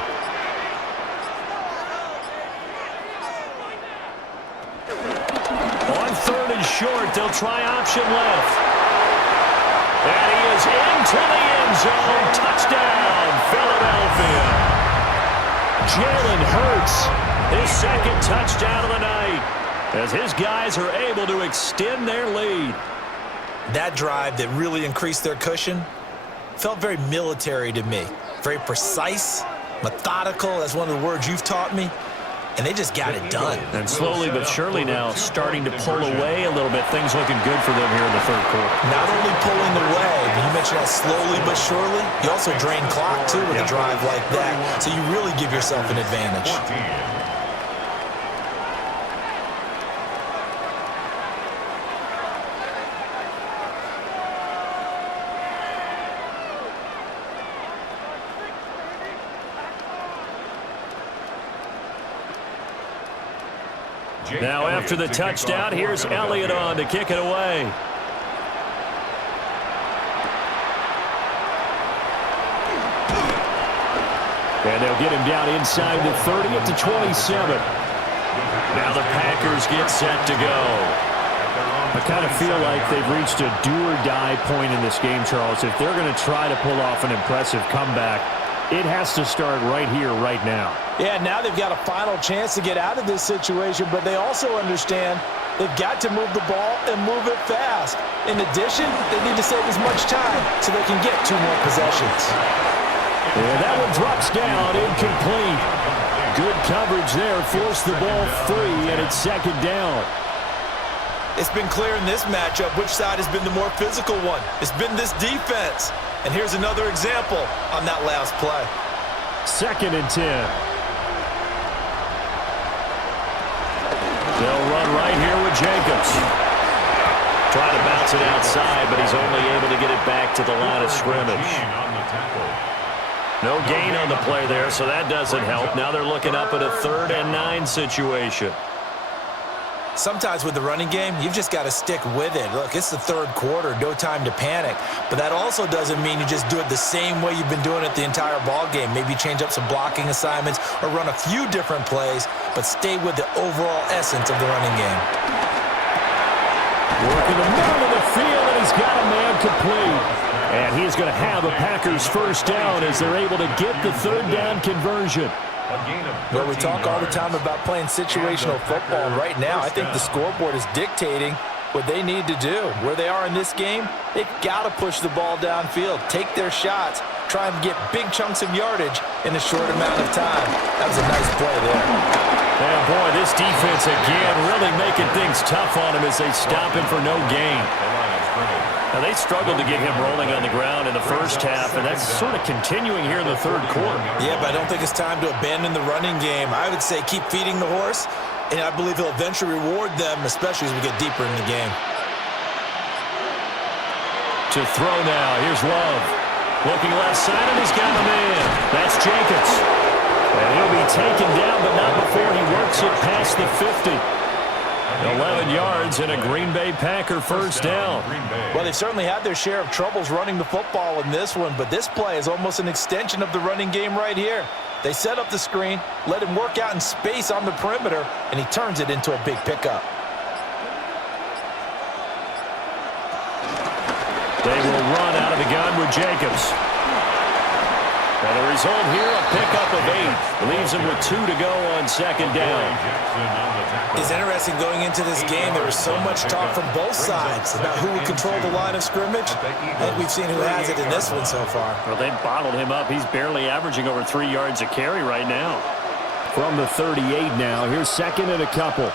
On 3rd and short, they'll try option left. And he is into the end zone. Touchdown, Philadelphia. Jalen Hurts, his 2nd touchdown of the night, as his guys are able to extend their lead. That drive that really increased their cushion felt very military to me. Very precise, methodical, that's one of the words you've taught me. And they just got it done. And slowly but surely now starting to pull away a little bit. Things looking good for them here in the 3rd quarter. Not only pulling away, but you mentioned that slowly but surely. You also drain clock, too, with a drive like that. So you really give yourself an advantage. Now after the touchdown, here's Elliott on to kick it away. And they'll get him down inside the 30 at the 27. Now the Packers get set to go. I kind of feel like they've reached a do-or-die point in this game, Charles. If they're going to try to pull off an impressive comeback, it has to start right here, right now. Yeah, now they've got a final chance to get out of this situation, but they also understand they've got to move the ball and move it fast. In addition, they need to save as much time so they can get 2 more possessions. And that one drops down, incomplete. Good coverage there, forced the ball free, and it's second down. It's been clear in this matchup which side has been the more physical one. It's been this defense. And here's another example on that last play. Second and 10. They'll run right here with Jacobs. Trying to bounce it outside, but he's only able to get it back to the line of scrimmage. No gain on the play there, so that doesn't help. Now they're looking up at a 3rd and 9 situation. Sometimes with the running game, you've just got to stick with it. Look, it's the 3rd quarter, no time to panic. But that also doesn't mean you just do it the same way you've been doing it the entire ball game. Maybe change up some blocking assignments or run a few different plays, but stay with the overall essence of the running game. Working the middle of the field, and he's got a man complete. And he's going to have a Packers first down as they're able to get the 3rd down conversion. Well, we talk all the time about playing situational football, and right now I think the scoreboard is dictating what they need to do. Where they are in this game, they've got to push the ball downfield, take their shots, try and get big chunks of yardage in a short amount of time. That was a nice play there. And boy, this defense again really making things tough on him as they stop him for no gain. Now, they struggled to get him rolling on the ground in the first half, and that's sort of continuing here in the 3rd quarter. Yeah, but I don't think it's time to abandon the running game. I would say keep feeding the horse, and I believe he'll eventually reward them, especially as we get deeper in the game. To throw now, here's Love. Looking left side, and he's got a man. That's Jacobs. And he'll be taken down, but not before he works it past the 50. 11 yards and a Green Bay Packer first down. Well, they certainly had their share of troubles running the football in this one, but this play is almost an extension of the running game right here. They set up the screen, let him work out in space on the perimeter, and he turns it into a big pickup. They will run out of the gun with Jacobs. And the result here, a pickup of 8. Leaves him with 2 to go on second down. It's interesting going into this game. There was so much talk from both sides about who would control the line of scrimmage. I think we've seen who has it in this one so far. Well, they've bottled him up. He's barely averaging over 3 yards a carry right now. From the 38 now, here's second and a couple.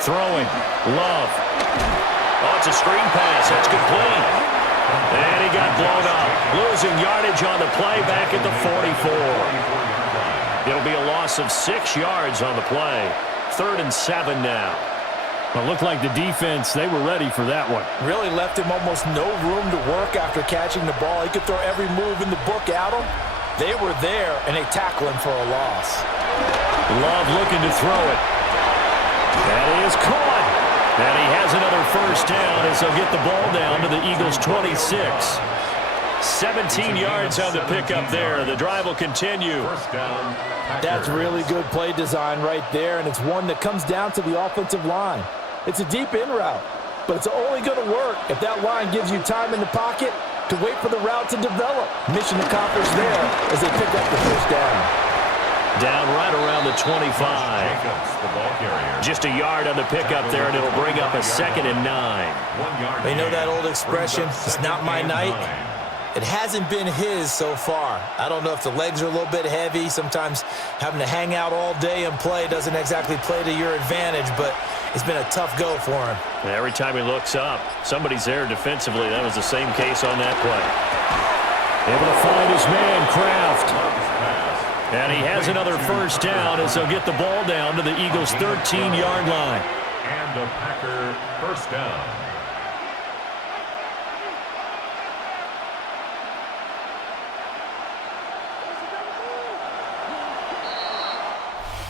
Throwing. Love. Oh, it's a screen pass. That's complete. And he got blown up. Losing yardage on the play back at the 44. It'll be a loss of 6 yards on the play. 3rd and 7 now. Well, it looked like the defense, they were ready for that one. Really left him almost no room to work after catching the ball. He could throw every move in the book at him. They were there, and they tackle him for a loss. Love looking to throw it. That is caught. And he has another first down as they'll get the ball down to the Eagles' 26. 17 yards on the pickup there. The drive will continue. That's really good play design right there, and it's one that comes down to the offensive line. It's a deep in route, but it's only going to work if that line gives you time in the pocket to wait for the route to develop. Mission accomplished there as they pick up the first down. Down right around the 25. Just a yard on the pickup there, and it'll bring up a 2nd and 9. You know that old expression, it's not my night? It hasn't been his so far. I don't know if the legs are a little bit heavy. Sometimes having to hang out all day and play doesn't exactly play to your advantage, but it's been a tough go for him. And every time he looks up, somebody's there defensively. That was the same case on that play. Able to find his man, Kraft. And he has another first down as they'll get the ball down to the Eagles' 13-yard line. And a Packer first down.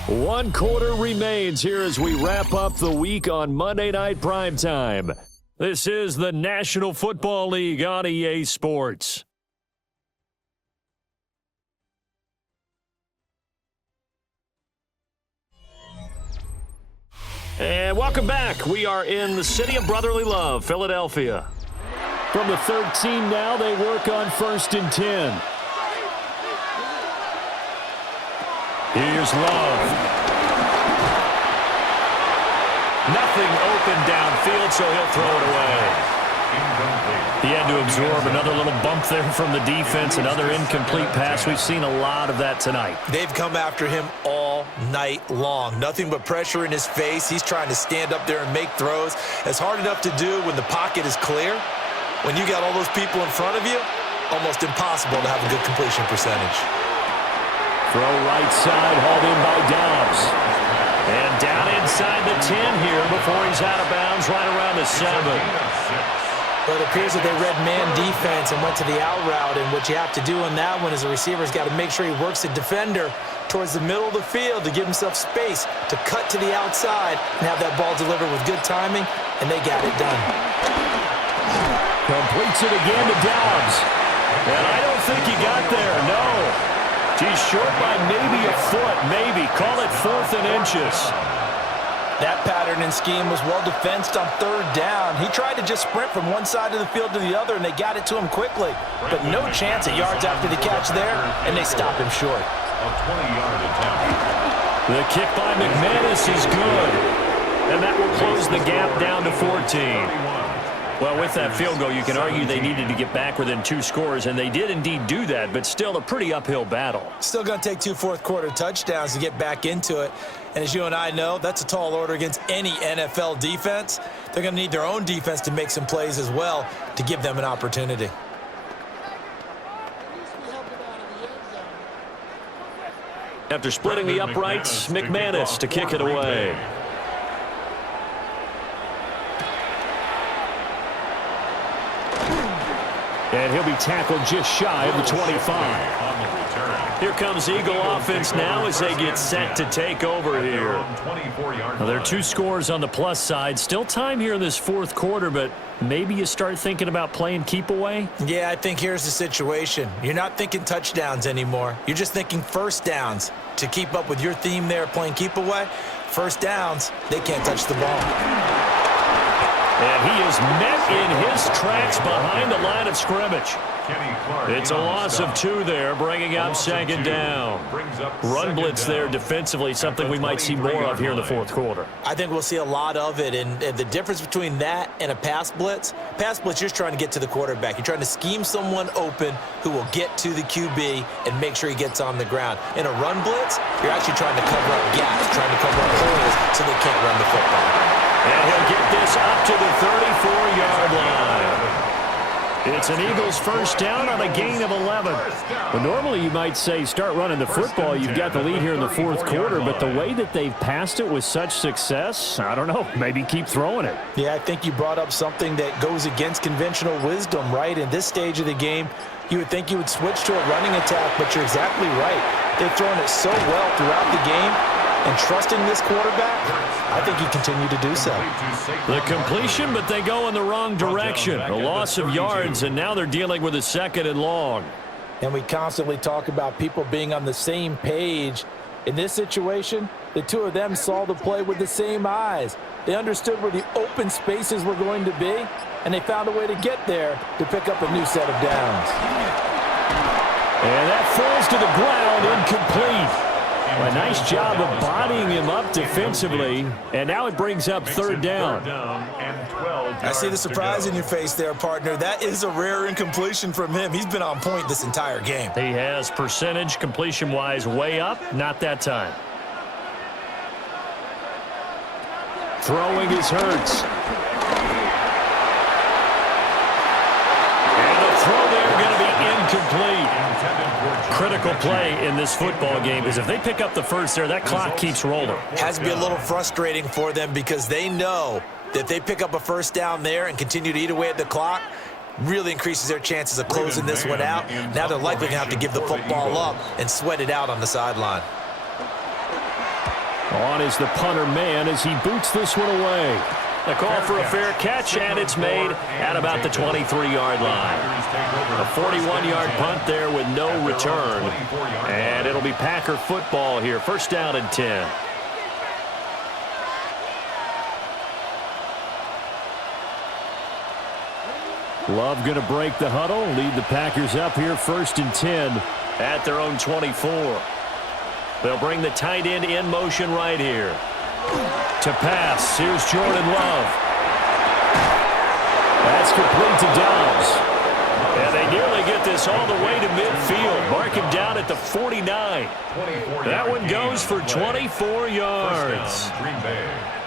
1 quarter remains here as we wrap up the week on Monday Night Primetime. This is the National Football League on EA Sports. And welcome back. We are in the city of brotherly love, Philadelphia. From the 13 now, they work on 1st and 10. Here's Love. Nothing open downfield, so he'll throw it away. He had to absorb another little bump there from the defense, another incomplete pass. We've seen a lot of that tonight. They've come after him all night long. Nothing but pressure in his face. He's trying to stand up there and make throws. It's hard enough to do when the pocket is clear. When you got all those people in front of you, almost impossible to have a good completion percentage. Throw right side, hauled in by Dobbs. And down inside the 10 here before he's out of bounds, right around the 7. Well, it appears that they read man defense and went to the out route, and what you have to do on that one is the receiver's got to make sure he works the defender towards the middle of the field to give himself space to cut to the outside and have that ball delivered with good timing, and they got it done. Completes it again to Dobbs. And I don't think he got there, no. He's short by maybe a foot, maybe. Call it 4th and inches. That pattern and scheme was well defensed on 3rd down. He tried to just sprint from one side of the field to the other, and they got it to him quickly. But no chance at yards after the catch there, and they stop him short. A 20-yard attempt. The kick by McManus is good. And that will close the gap down to 14. Well, with that field goal, you can argue they needed to get back within 2 scores, and they did indeed do that, but still a pretty uphill battle. Still going to take 2 fourth-quarter touchdowns to get back into it. And as you and I know, that's a tall order against any NFL defense. They're going to need their own defense to make some plays as well to give them an opportunity. After splitting the uprights, McManus to kick it away. And he'll be tackled just shy of the 25. Here comes Eagle offense now as they get set to take over here. Now, there are 2 scores on the plus side. Still time here in this 4th quarter, but maybe you start thinking about playing keep away? Yeah, I think here's the situation. You're not thinking touchdowns anymore. You're just thinking 1st downs. To keep up with your theme there, playing keep away, 1st downs, they can't touch the ball. And he is met in his tracks behind the line of scrimmage. It's a loss of 2 there, bringing up 2nd down. Run blitz there defensively, something we might see more of here in the 4th quarter. I think we'll see a lot of it, and the difference between that and a pass blitz, you're just trying to get to the quarterback. You're trying to scheme someone open who will get to the QB and make sure he gets on the ground. In a run blitz, you're actually trying to cover up gaps, trying to cover up holes so they can't run the football. And he'll get this up to the 34-yard line. It's an Eagles 1st down on a gain of 11. Well, normally you might say start running the football. You've got the lead here in the 4th quarter, but the way that they've passed it with such success, I don't know, maybe keep throwing it. Yeah, I think you brought up something that goes against conventional wisdom, right? In this stage of the game, you would think you would switch to a running attack, but you're exactly right. They've thrown it so well throughout the game. And trusting this quarterback, I think you continue to do so. The completion, but they go in the wrong direction. A loss of yards, and now they're dealing with a 2nd and long. And we constantly talk about people being on the same page. In this situation, the 2 of them saw the play with the same eyes. They understood where the open spaces were going to be, and they found a way to get there to pick up a new set of downs. And that falls to the ground, incomplete. A nice job of bodying him up defensively, and now it brings up 3rd down. I see the surprise in your face there, partner. That is a rare incompletion from him. He's been on point this entire game. He has percentage completion-wise way up, not that time. Throwing is Hurts. And the throw there going to be incomplete. Critical play in this football game because if they pick up the 1st there, that clock keeps rolling. Has to be a little frustrating for them because they know that if they pick up a 1st down there and continue to eat away at the clock, really increases their chances of closing this one out. Now they're likely going to have to give the football up and sweat it out on the sideline. On is the punter man as he boots this one away. A call for a fair catch, and it's made at about the 23-yard line. A 41-yard punt there with no return. And it'll be Packer football here. First down and 10. Love going to break the huddle, lead the Packers up here first and 10. At their own 24. They'll bring the tight end in motion right here. To pass, here's Jordan Love. That's complete to Dobbs. And they nearly get this all the way to midfield. Mark him down at the 49. That one goes for 24 yards.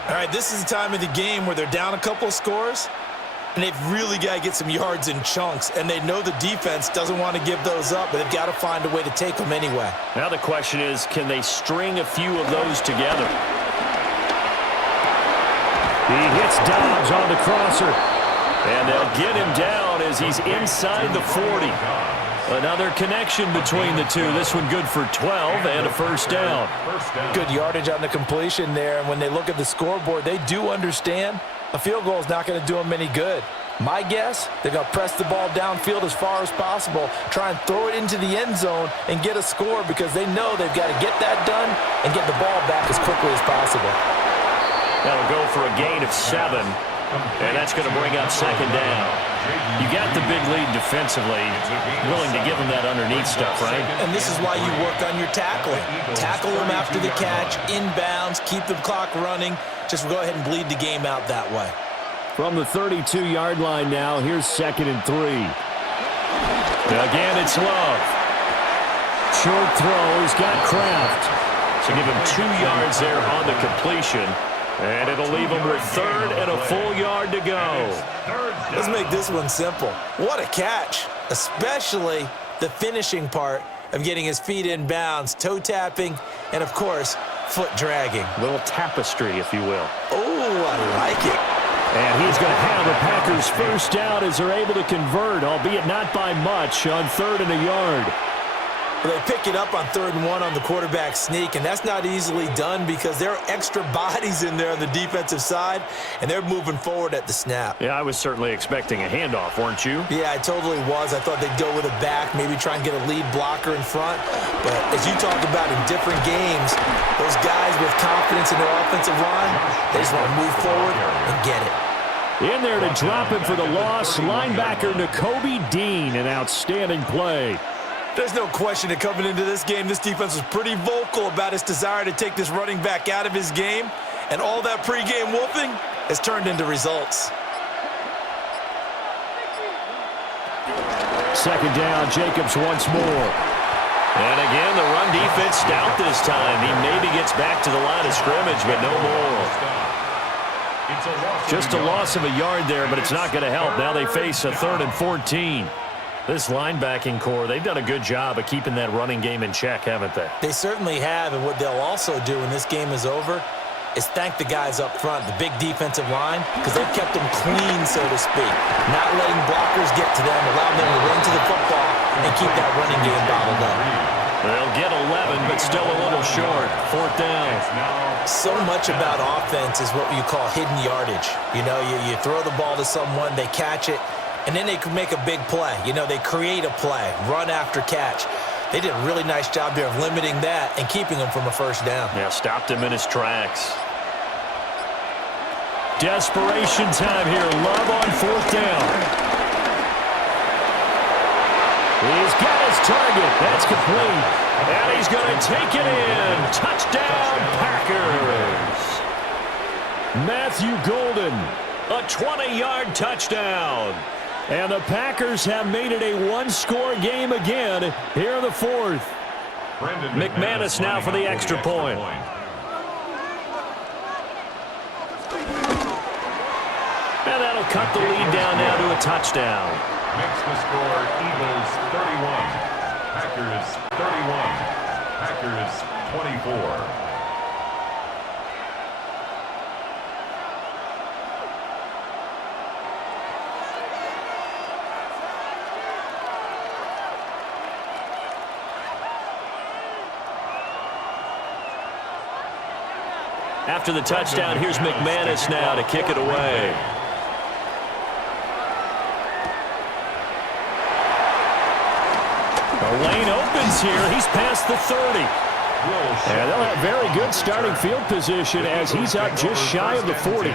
All right, this is the time of the game where they're down a couple of scores, and they've really got to get some yards in chunks, and they know the defense doesn't want to give those up, but they've got to find a way to take them anyway. Now the question is, can they string a few of those together? He hits Dobbs on the crosser. And they'll get him down as he's inside the 40. Another connection between the two. This one good for 12 and a first down. Good yardage on the completion there, and when they look at the scoreboard, they do understand a field goal is not going to do them any good. My guess, they're going to press the ball downfield as far as possible, try and throw it into the end zone and get a score because they know they've got to get that done and get the ball back as quickly as possible. That'll go for a gain of 7. And that's going to bring up second down. You got the big lead defensively. Willing to give them that underneath stuff, right? And this is why you work on your tackling. Tackle them after the catch, inbounds, keep the clock running. Just go ahead and bleed the game out that way. From the 32-yard line now, here's second and 3. Again, it's Love. Short throw, he's got Kraft. So give him 2 yards there on the completion. And it'll leave him with third and a full yard to go. Let's make this one simple. What a catch, especially the finishing part of getting his feet in bounds, toe tapping, and, of course, foot dragging. A little tapestry, if you will. Oh, I like it. And he's going to have the Packers first down as they're able to convert, albeit not by much, on third and a yard. Well, they pick it up on 3rd and 1 on the quarterback sneak, and that's not easily done because there are extra bodies in there on the defensive side, and they're moving forward at the snap. Yeah, I was certainly expecting a handoff, weren't you? Yeah, I totally was. I thought they'd go with a back, maybe try and get a lead blocker in front. But as you talked about in different games, those guys with confidence in their offensive line, they just want to move forward and get it. In there to drop him for the loss, linebacker Nakobe Dean, an outstanding play. There's no question that coming into this game, this defense was pretty vocal about its desire to take this running back out of his game, and all that pregame wolfing has turned into results. Second down, Jacobs once more. And again, the run defense stout this time. He maybe gets back to the line of scrimmage, but no more. Just a loss of a yard there, but it's not going to help. Now they face a 3rd and 14. This linebacking core, they've done a good job of keeping that running game in check, haven't they? They certainly have, and what they'll also do when this game is over is thank the guys up front, the big defensive line, because they've kept them clean, so to speak. Not letting blockers get to them, allowing them to run to the football and keep that running game bottled up. They'll get 11, but still a little short. 4th down. So much about offense is what you call hidden yardage. You know, you throw the ball to someone, they catch it, and then they can make a big play. You know, they create a play, run after catch. They did a really nice job there of limiting that and keeping him from a first down. Yeah, stopped him in his tracks. Desperation time here. Love on 4th down. He's got his target. That's complete. And he's going to take it in. Touchdown, Packers. Matthew Golden. A 20-yard touchdown. And the Packers have made it a one-score game again here in the 4th. McManus now for the extra point. And that'll cut the lead down now to a touchdown. Makes the score Eagles 31, Packers 31, Packers 24. After the touchdown, here's McManus now to kick it away. The lane opens here. He's past the 30. And they'll have very good starting field position as he's up just shy of the 40.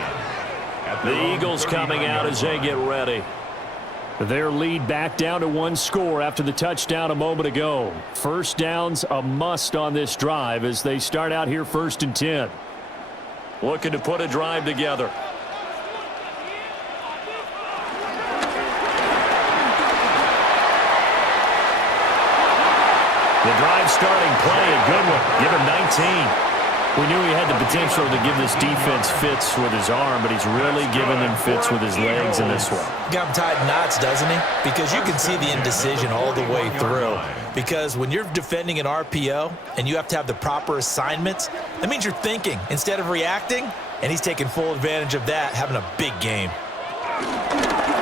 The Eagles coming out as they get ready. Their lead back down to one score after the touchdown a moment ago. First down's a must on this drive as they start out here 1st and 10. Looking to put a drive together. The drive starting play, a good one. Give him 19. We knew he had the potential to give this defense fits with his arm, but he's really giving them fits with his legs in this one. Got him tied in knots, doesn't he? Because you can see the indecision all the way through. Because when you're defending an RPO and you have to have the proper assignments, that means you're thinking instead of reacting, and he's taking full advantage of that, having a big game.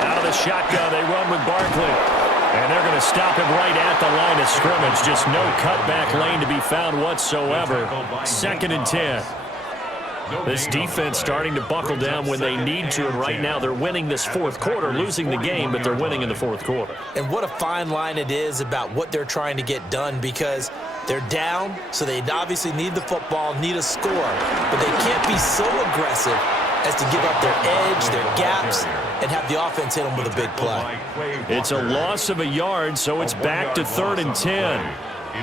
Out of the shotgun, they run with Barkley. And they're going to stop him right at the line of scrimmage. Just no cutback lane to be found whatsoever. 2nd and 10. This defense starting to buckle down when they need to, and right now they're winning this 4th quarter, losing the game, but they're winning in the 4th quarter. And what a fine line it is about what they're trying to get done, because they're down, so they obviously need the football, need a score, but they can't be so aggressive as to give up their edge, their gaps, and have the offense hit them with a big play. It's a loss of a yard, so it's back to 3rd and 10.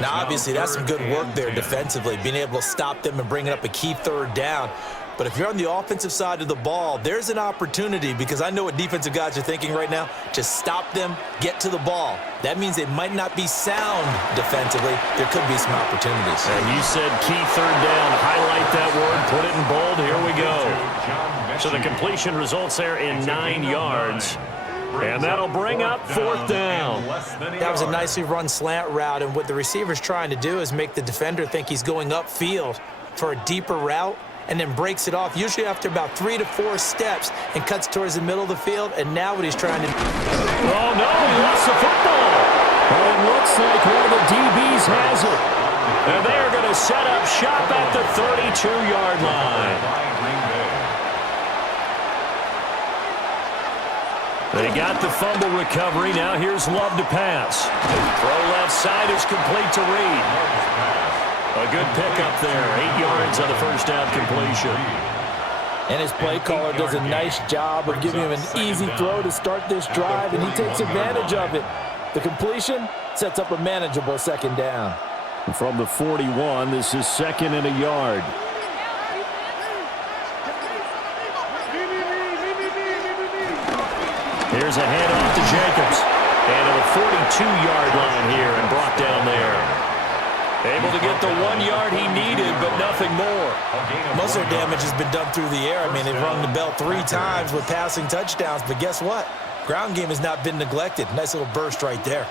Now, obviously, that's some good work there defensively, being able to stop them and bringing up a key 3rd down. But if you're on the offensive side of the ball, there's an opportunity, because I know what defensive guys are thinking right now. Just stop them, get to the ball. That means they might not be sound defensively. There could be some opportunities. And you said key 3rd down. Highlight that word. Put it in bold. Here we go. So the completion results there in 9 yards. And that'll bring up 4th down. That was a nicely run slant route, and what the receiver's trying to do is make the defender think he's going upfield for a deeper route, and then breaks it off, usually after about 3 to 4 steps, and cuts towards the middle of the field. And now what he's trying to do. Oh, no, he lost the football. Oh, it looks like one of the DBs has it. And they're going to set up shop at the 32-yard line. They got the fumble recovery. Now here's Love to pass. Throw left side is complete to Reed. A good pickup there. 8 yards on the first down completion. And his play caller does a nice job of giving him an easy throw to start this drive, and he takes advantage of it. The completion sets up a manageable 2nd down. From the 41, this is 2nd and a yard. Here's a handoff to Jacobs. And to the 42-yard line here and brought down there. Able to get the 1 yard he needed, but nothing more. Most of their damage has been done through the air. I mean, they've rung the bell 3 times with passing touchdowns, but guess what? Ground game has not been neglected. Nice little burst right there.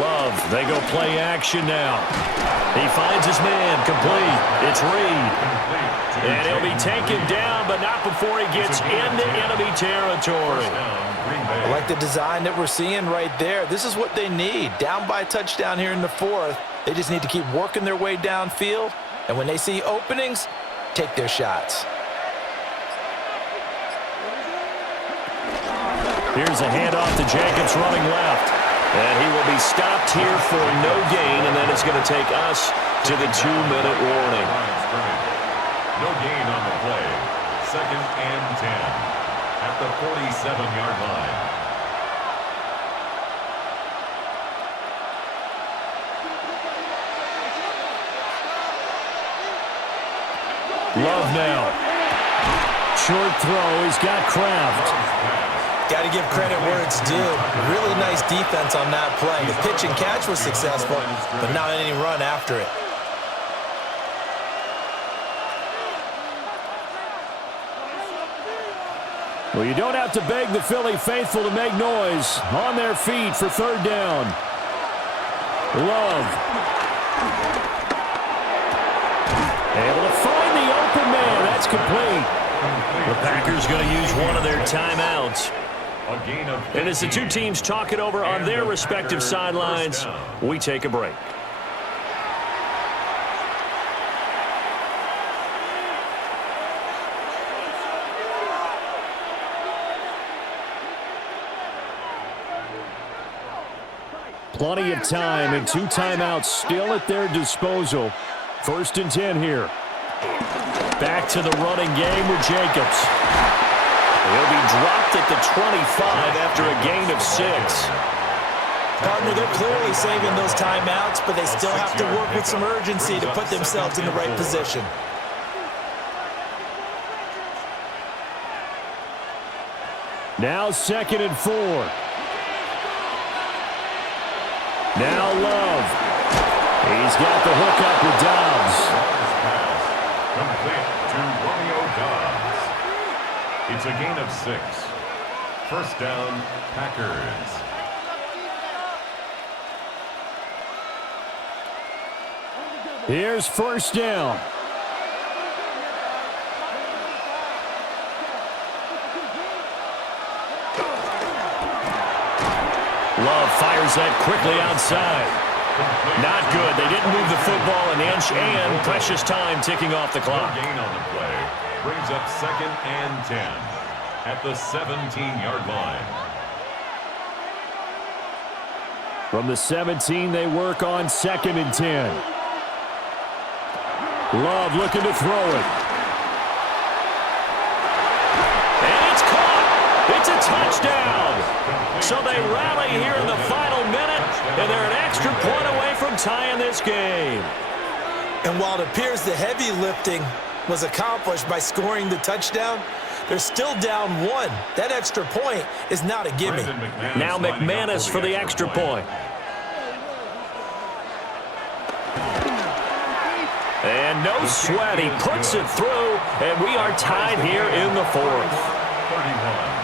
Love, they go play action now. He finds his man, complete. It's Reed. And he'll be taken down, but not before he gets into enemy territory. I like the design that we're seeing right there. This is what they need. Down by a touchdown here in the 4th. They just need to keep working their way downfield. And when they see openings, take their shots. Here's a handoff to Jacobs running left. And he will be stopped here for no gain, and that is going to take us to the 2-minute warning. No gain on the play. 2nd and 10 at the 47-yard line. Love now. Short throw. He's got Kraft. Got to give credit where it's due. Really nice defense on that play. The pitch and catch was successful, but not any run after it. Well, you don't have to beg the Philly faithful to make noise. On their feet for 3rd down. Love. Able to find the open man. That's complete. The Packers going to use one of their timeouts. A gain of 15. And as the two teams talk it over on their respective sidelines, we take a break. Plenty of time and 2 timeouts still at their disposal. 1st and 10 here. Back to the running game with Jacobs. He'll be dropped at the 25 after a gain of 6. Partner, they're clearly saving those timeouts, but they still have to work with some urgency to put themselves in the right position. Now 2nd and 4. Now Love. He's got the hook up with Dobbs. Complete to Romeo Dobbs. It's a gain of 6. 1st down, Packers. Here's 1st down. Love fires that quickly outside. Not good. They didn't move the football an inch, and precious time ticking off the clock. Gain on the play brings up 2nd and 10 at the 17-yard line. From the 17, they work on 2nd and 10. Love looking to throw it. And it's caught. It's a touchdown. So they rally here in the final minute, and they're an extra point away from tying this game. And while it appears the heavy lifting was accomplished by scoring the touchdown, they're still down 1. That extra point is not a gimme. Now McManus for the extra point. And no sweat, he puts it through, and we are tied here in the 4th. 31.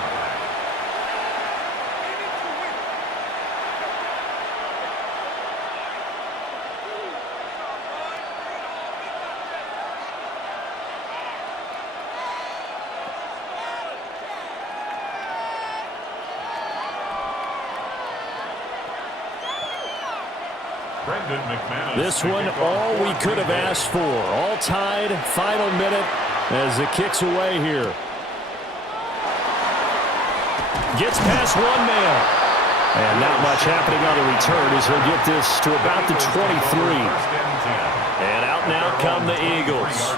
This one, all we could have asked for. All tied, final minute as it kicks away here. Gets past one man. And not much happening on the return as he'll get this to about the 23. And out now come the Eagles.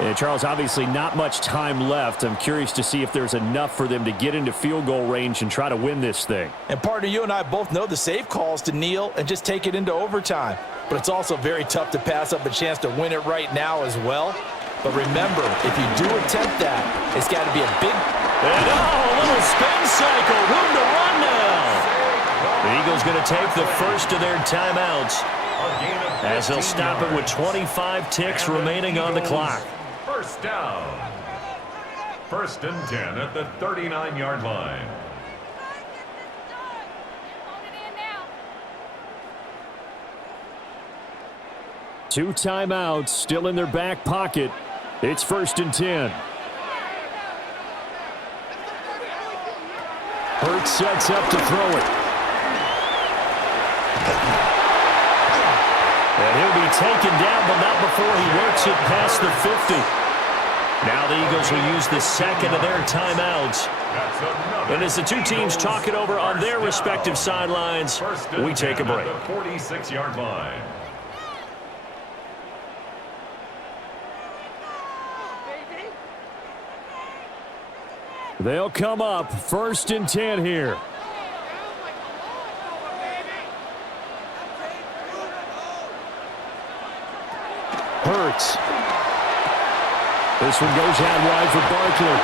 And Charles, obviously not much time left. I'm curious to see if there's enough for them to get into field goal range and try to win this thing. And partner, you and I both know the safe calls to kneel and just take it into overtime. But it's also very tough to pass up a chance to win it right now as well. But remember, if you do attempt that, it's got to be a big... And a little spin cycle. Room to run now. The Eagles going to take the first of their timeouts as they'll stop it with 25 ticks remaining on the clock. 1st down. 1st and 10 at the 39-yard line. Two timeouts still in their back pocket. It's 1st and 10. Hurts sets up to throw it. And he'll be taken down, but not before he works it past the 50. Now the Eagles will use the second of their timeouts. And as the two teams talk it over on their respective sidelines, we take a break. 46-yard line. They'll come up 1st and 10 here. Hurts. This one goes out wide for Barkley.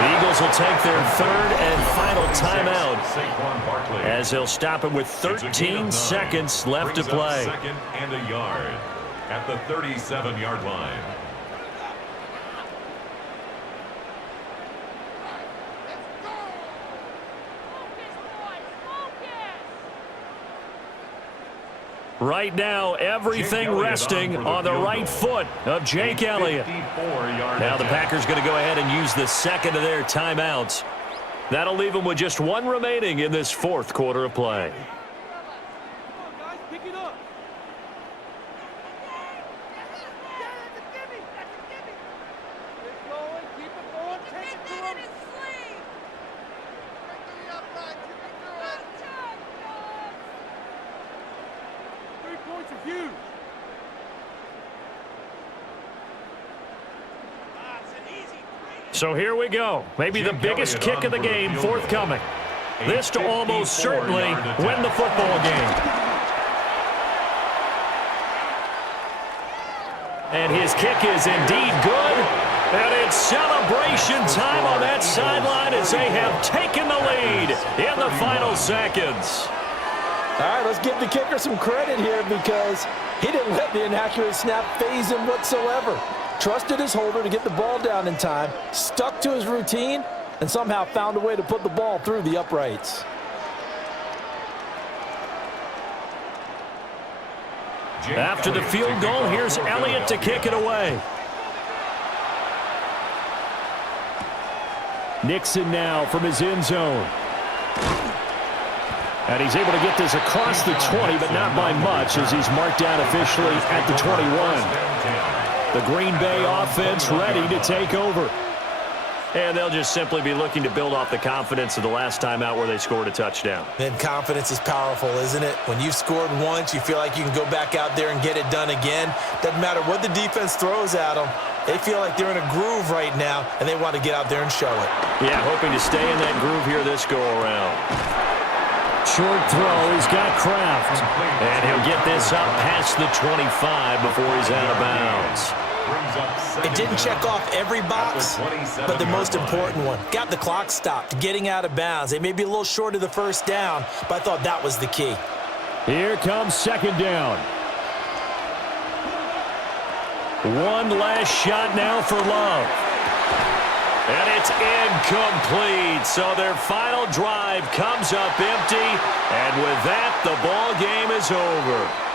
The Eagles will take their third and final timeout as they'll stop it with 13 seconds left to play. 2nd and a yard at the 37-yard line. Right now, everything resting on the right foot of Jake Elliott. Now the Packers going to go ahead and use the second of their timeouts. That'll leave them with just one remaining in this fourth quarter of play. So here we go. Maybe the biggest kick of the game forthcoming. This to almost certainly win the football game. And his kick is indeed good. And it's celebration time on that sideline as they have taken the lead in the final seconds. All right, let's give the kicker some credit here because he didn't let the inaccurate snap faze him whatsoever. Trusted his holder to get the ball down in time, stuck to his routine, and somehow found a way to put the ball through the uprights. After the field goal, here's Elliott to kick it away. Nixon now from his end zone. And he's able to get this across the 20, but not by much as he's marked down officially at the 21. The Green Bay offense ready to take over. And they'll just simply be looking to build off the confidence of the last time out where they scored a touchdown. And confidence is powerful, isn't it? When you've scored once, you feel like you can go back out there and get it done again. Doesn't matter what the defense throws at them. They feel like they're in a groove right now, and they want to get out there and show it. Yeah, hoping to stay in that groove here this go-around. Short throw, he's got Kraft. And he'll get this up past the 25 before he's out of bounds. It didn't check off every box, but the most important one. Got the clock stopped, getting out of bounds. They may be a little short of the first down, but I thought that was the key. Here comes second down. One last shot now for Love. And it's incomplete. So their final drive comes up empty. And with that, the ball game is over.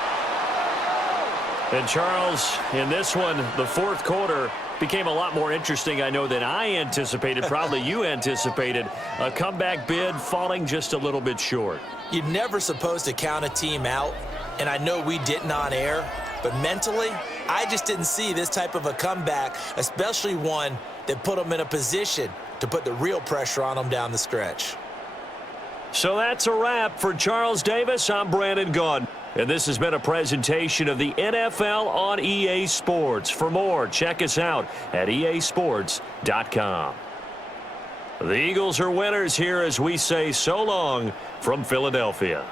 And Charles, in this one, the fourth quarter became a lot more interesting, I know, than I anticipated. Probably you anticipated. A comeback bid falling just a little bit short. You're never supposed to count a team out, and I know we didn't on air, but mentally, I just didn't see this type of a comeback, especially one that put them in a position to put the real pressure on them down the stretch. So that's a wrap for Charles Davis. I'm Brandon Gaudin. And this has been a presentation of the NFL on EA Sports. For more, check us out at easports.com. The Eagles are winners here as we say so long from Philadelphia.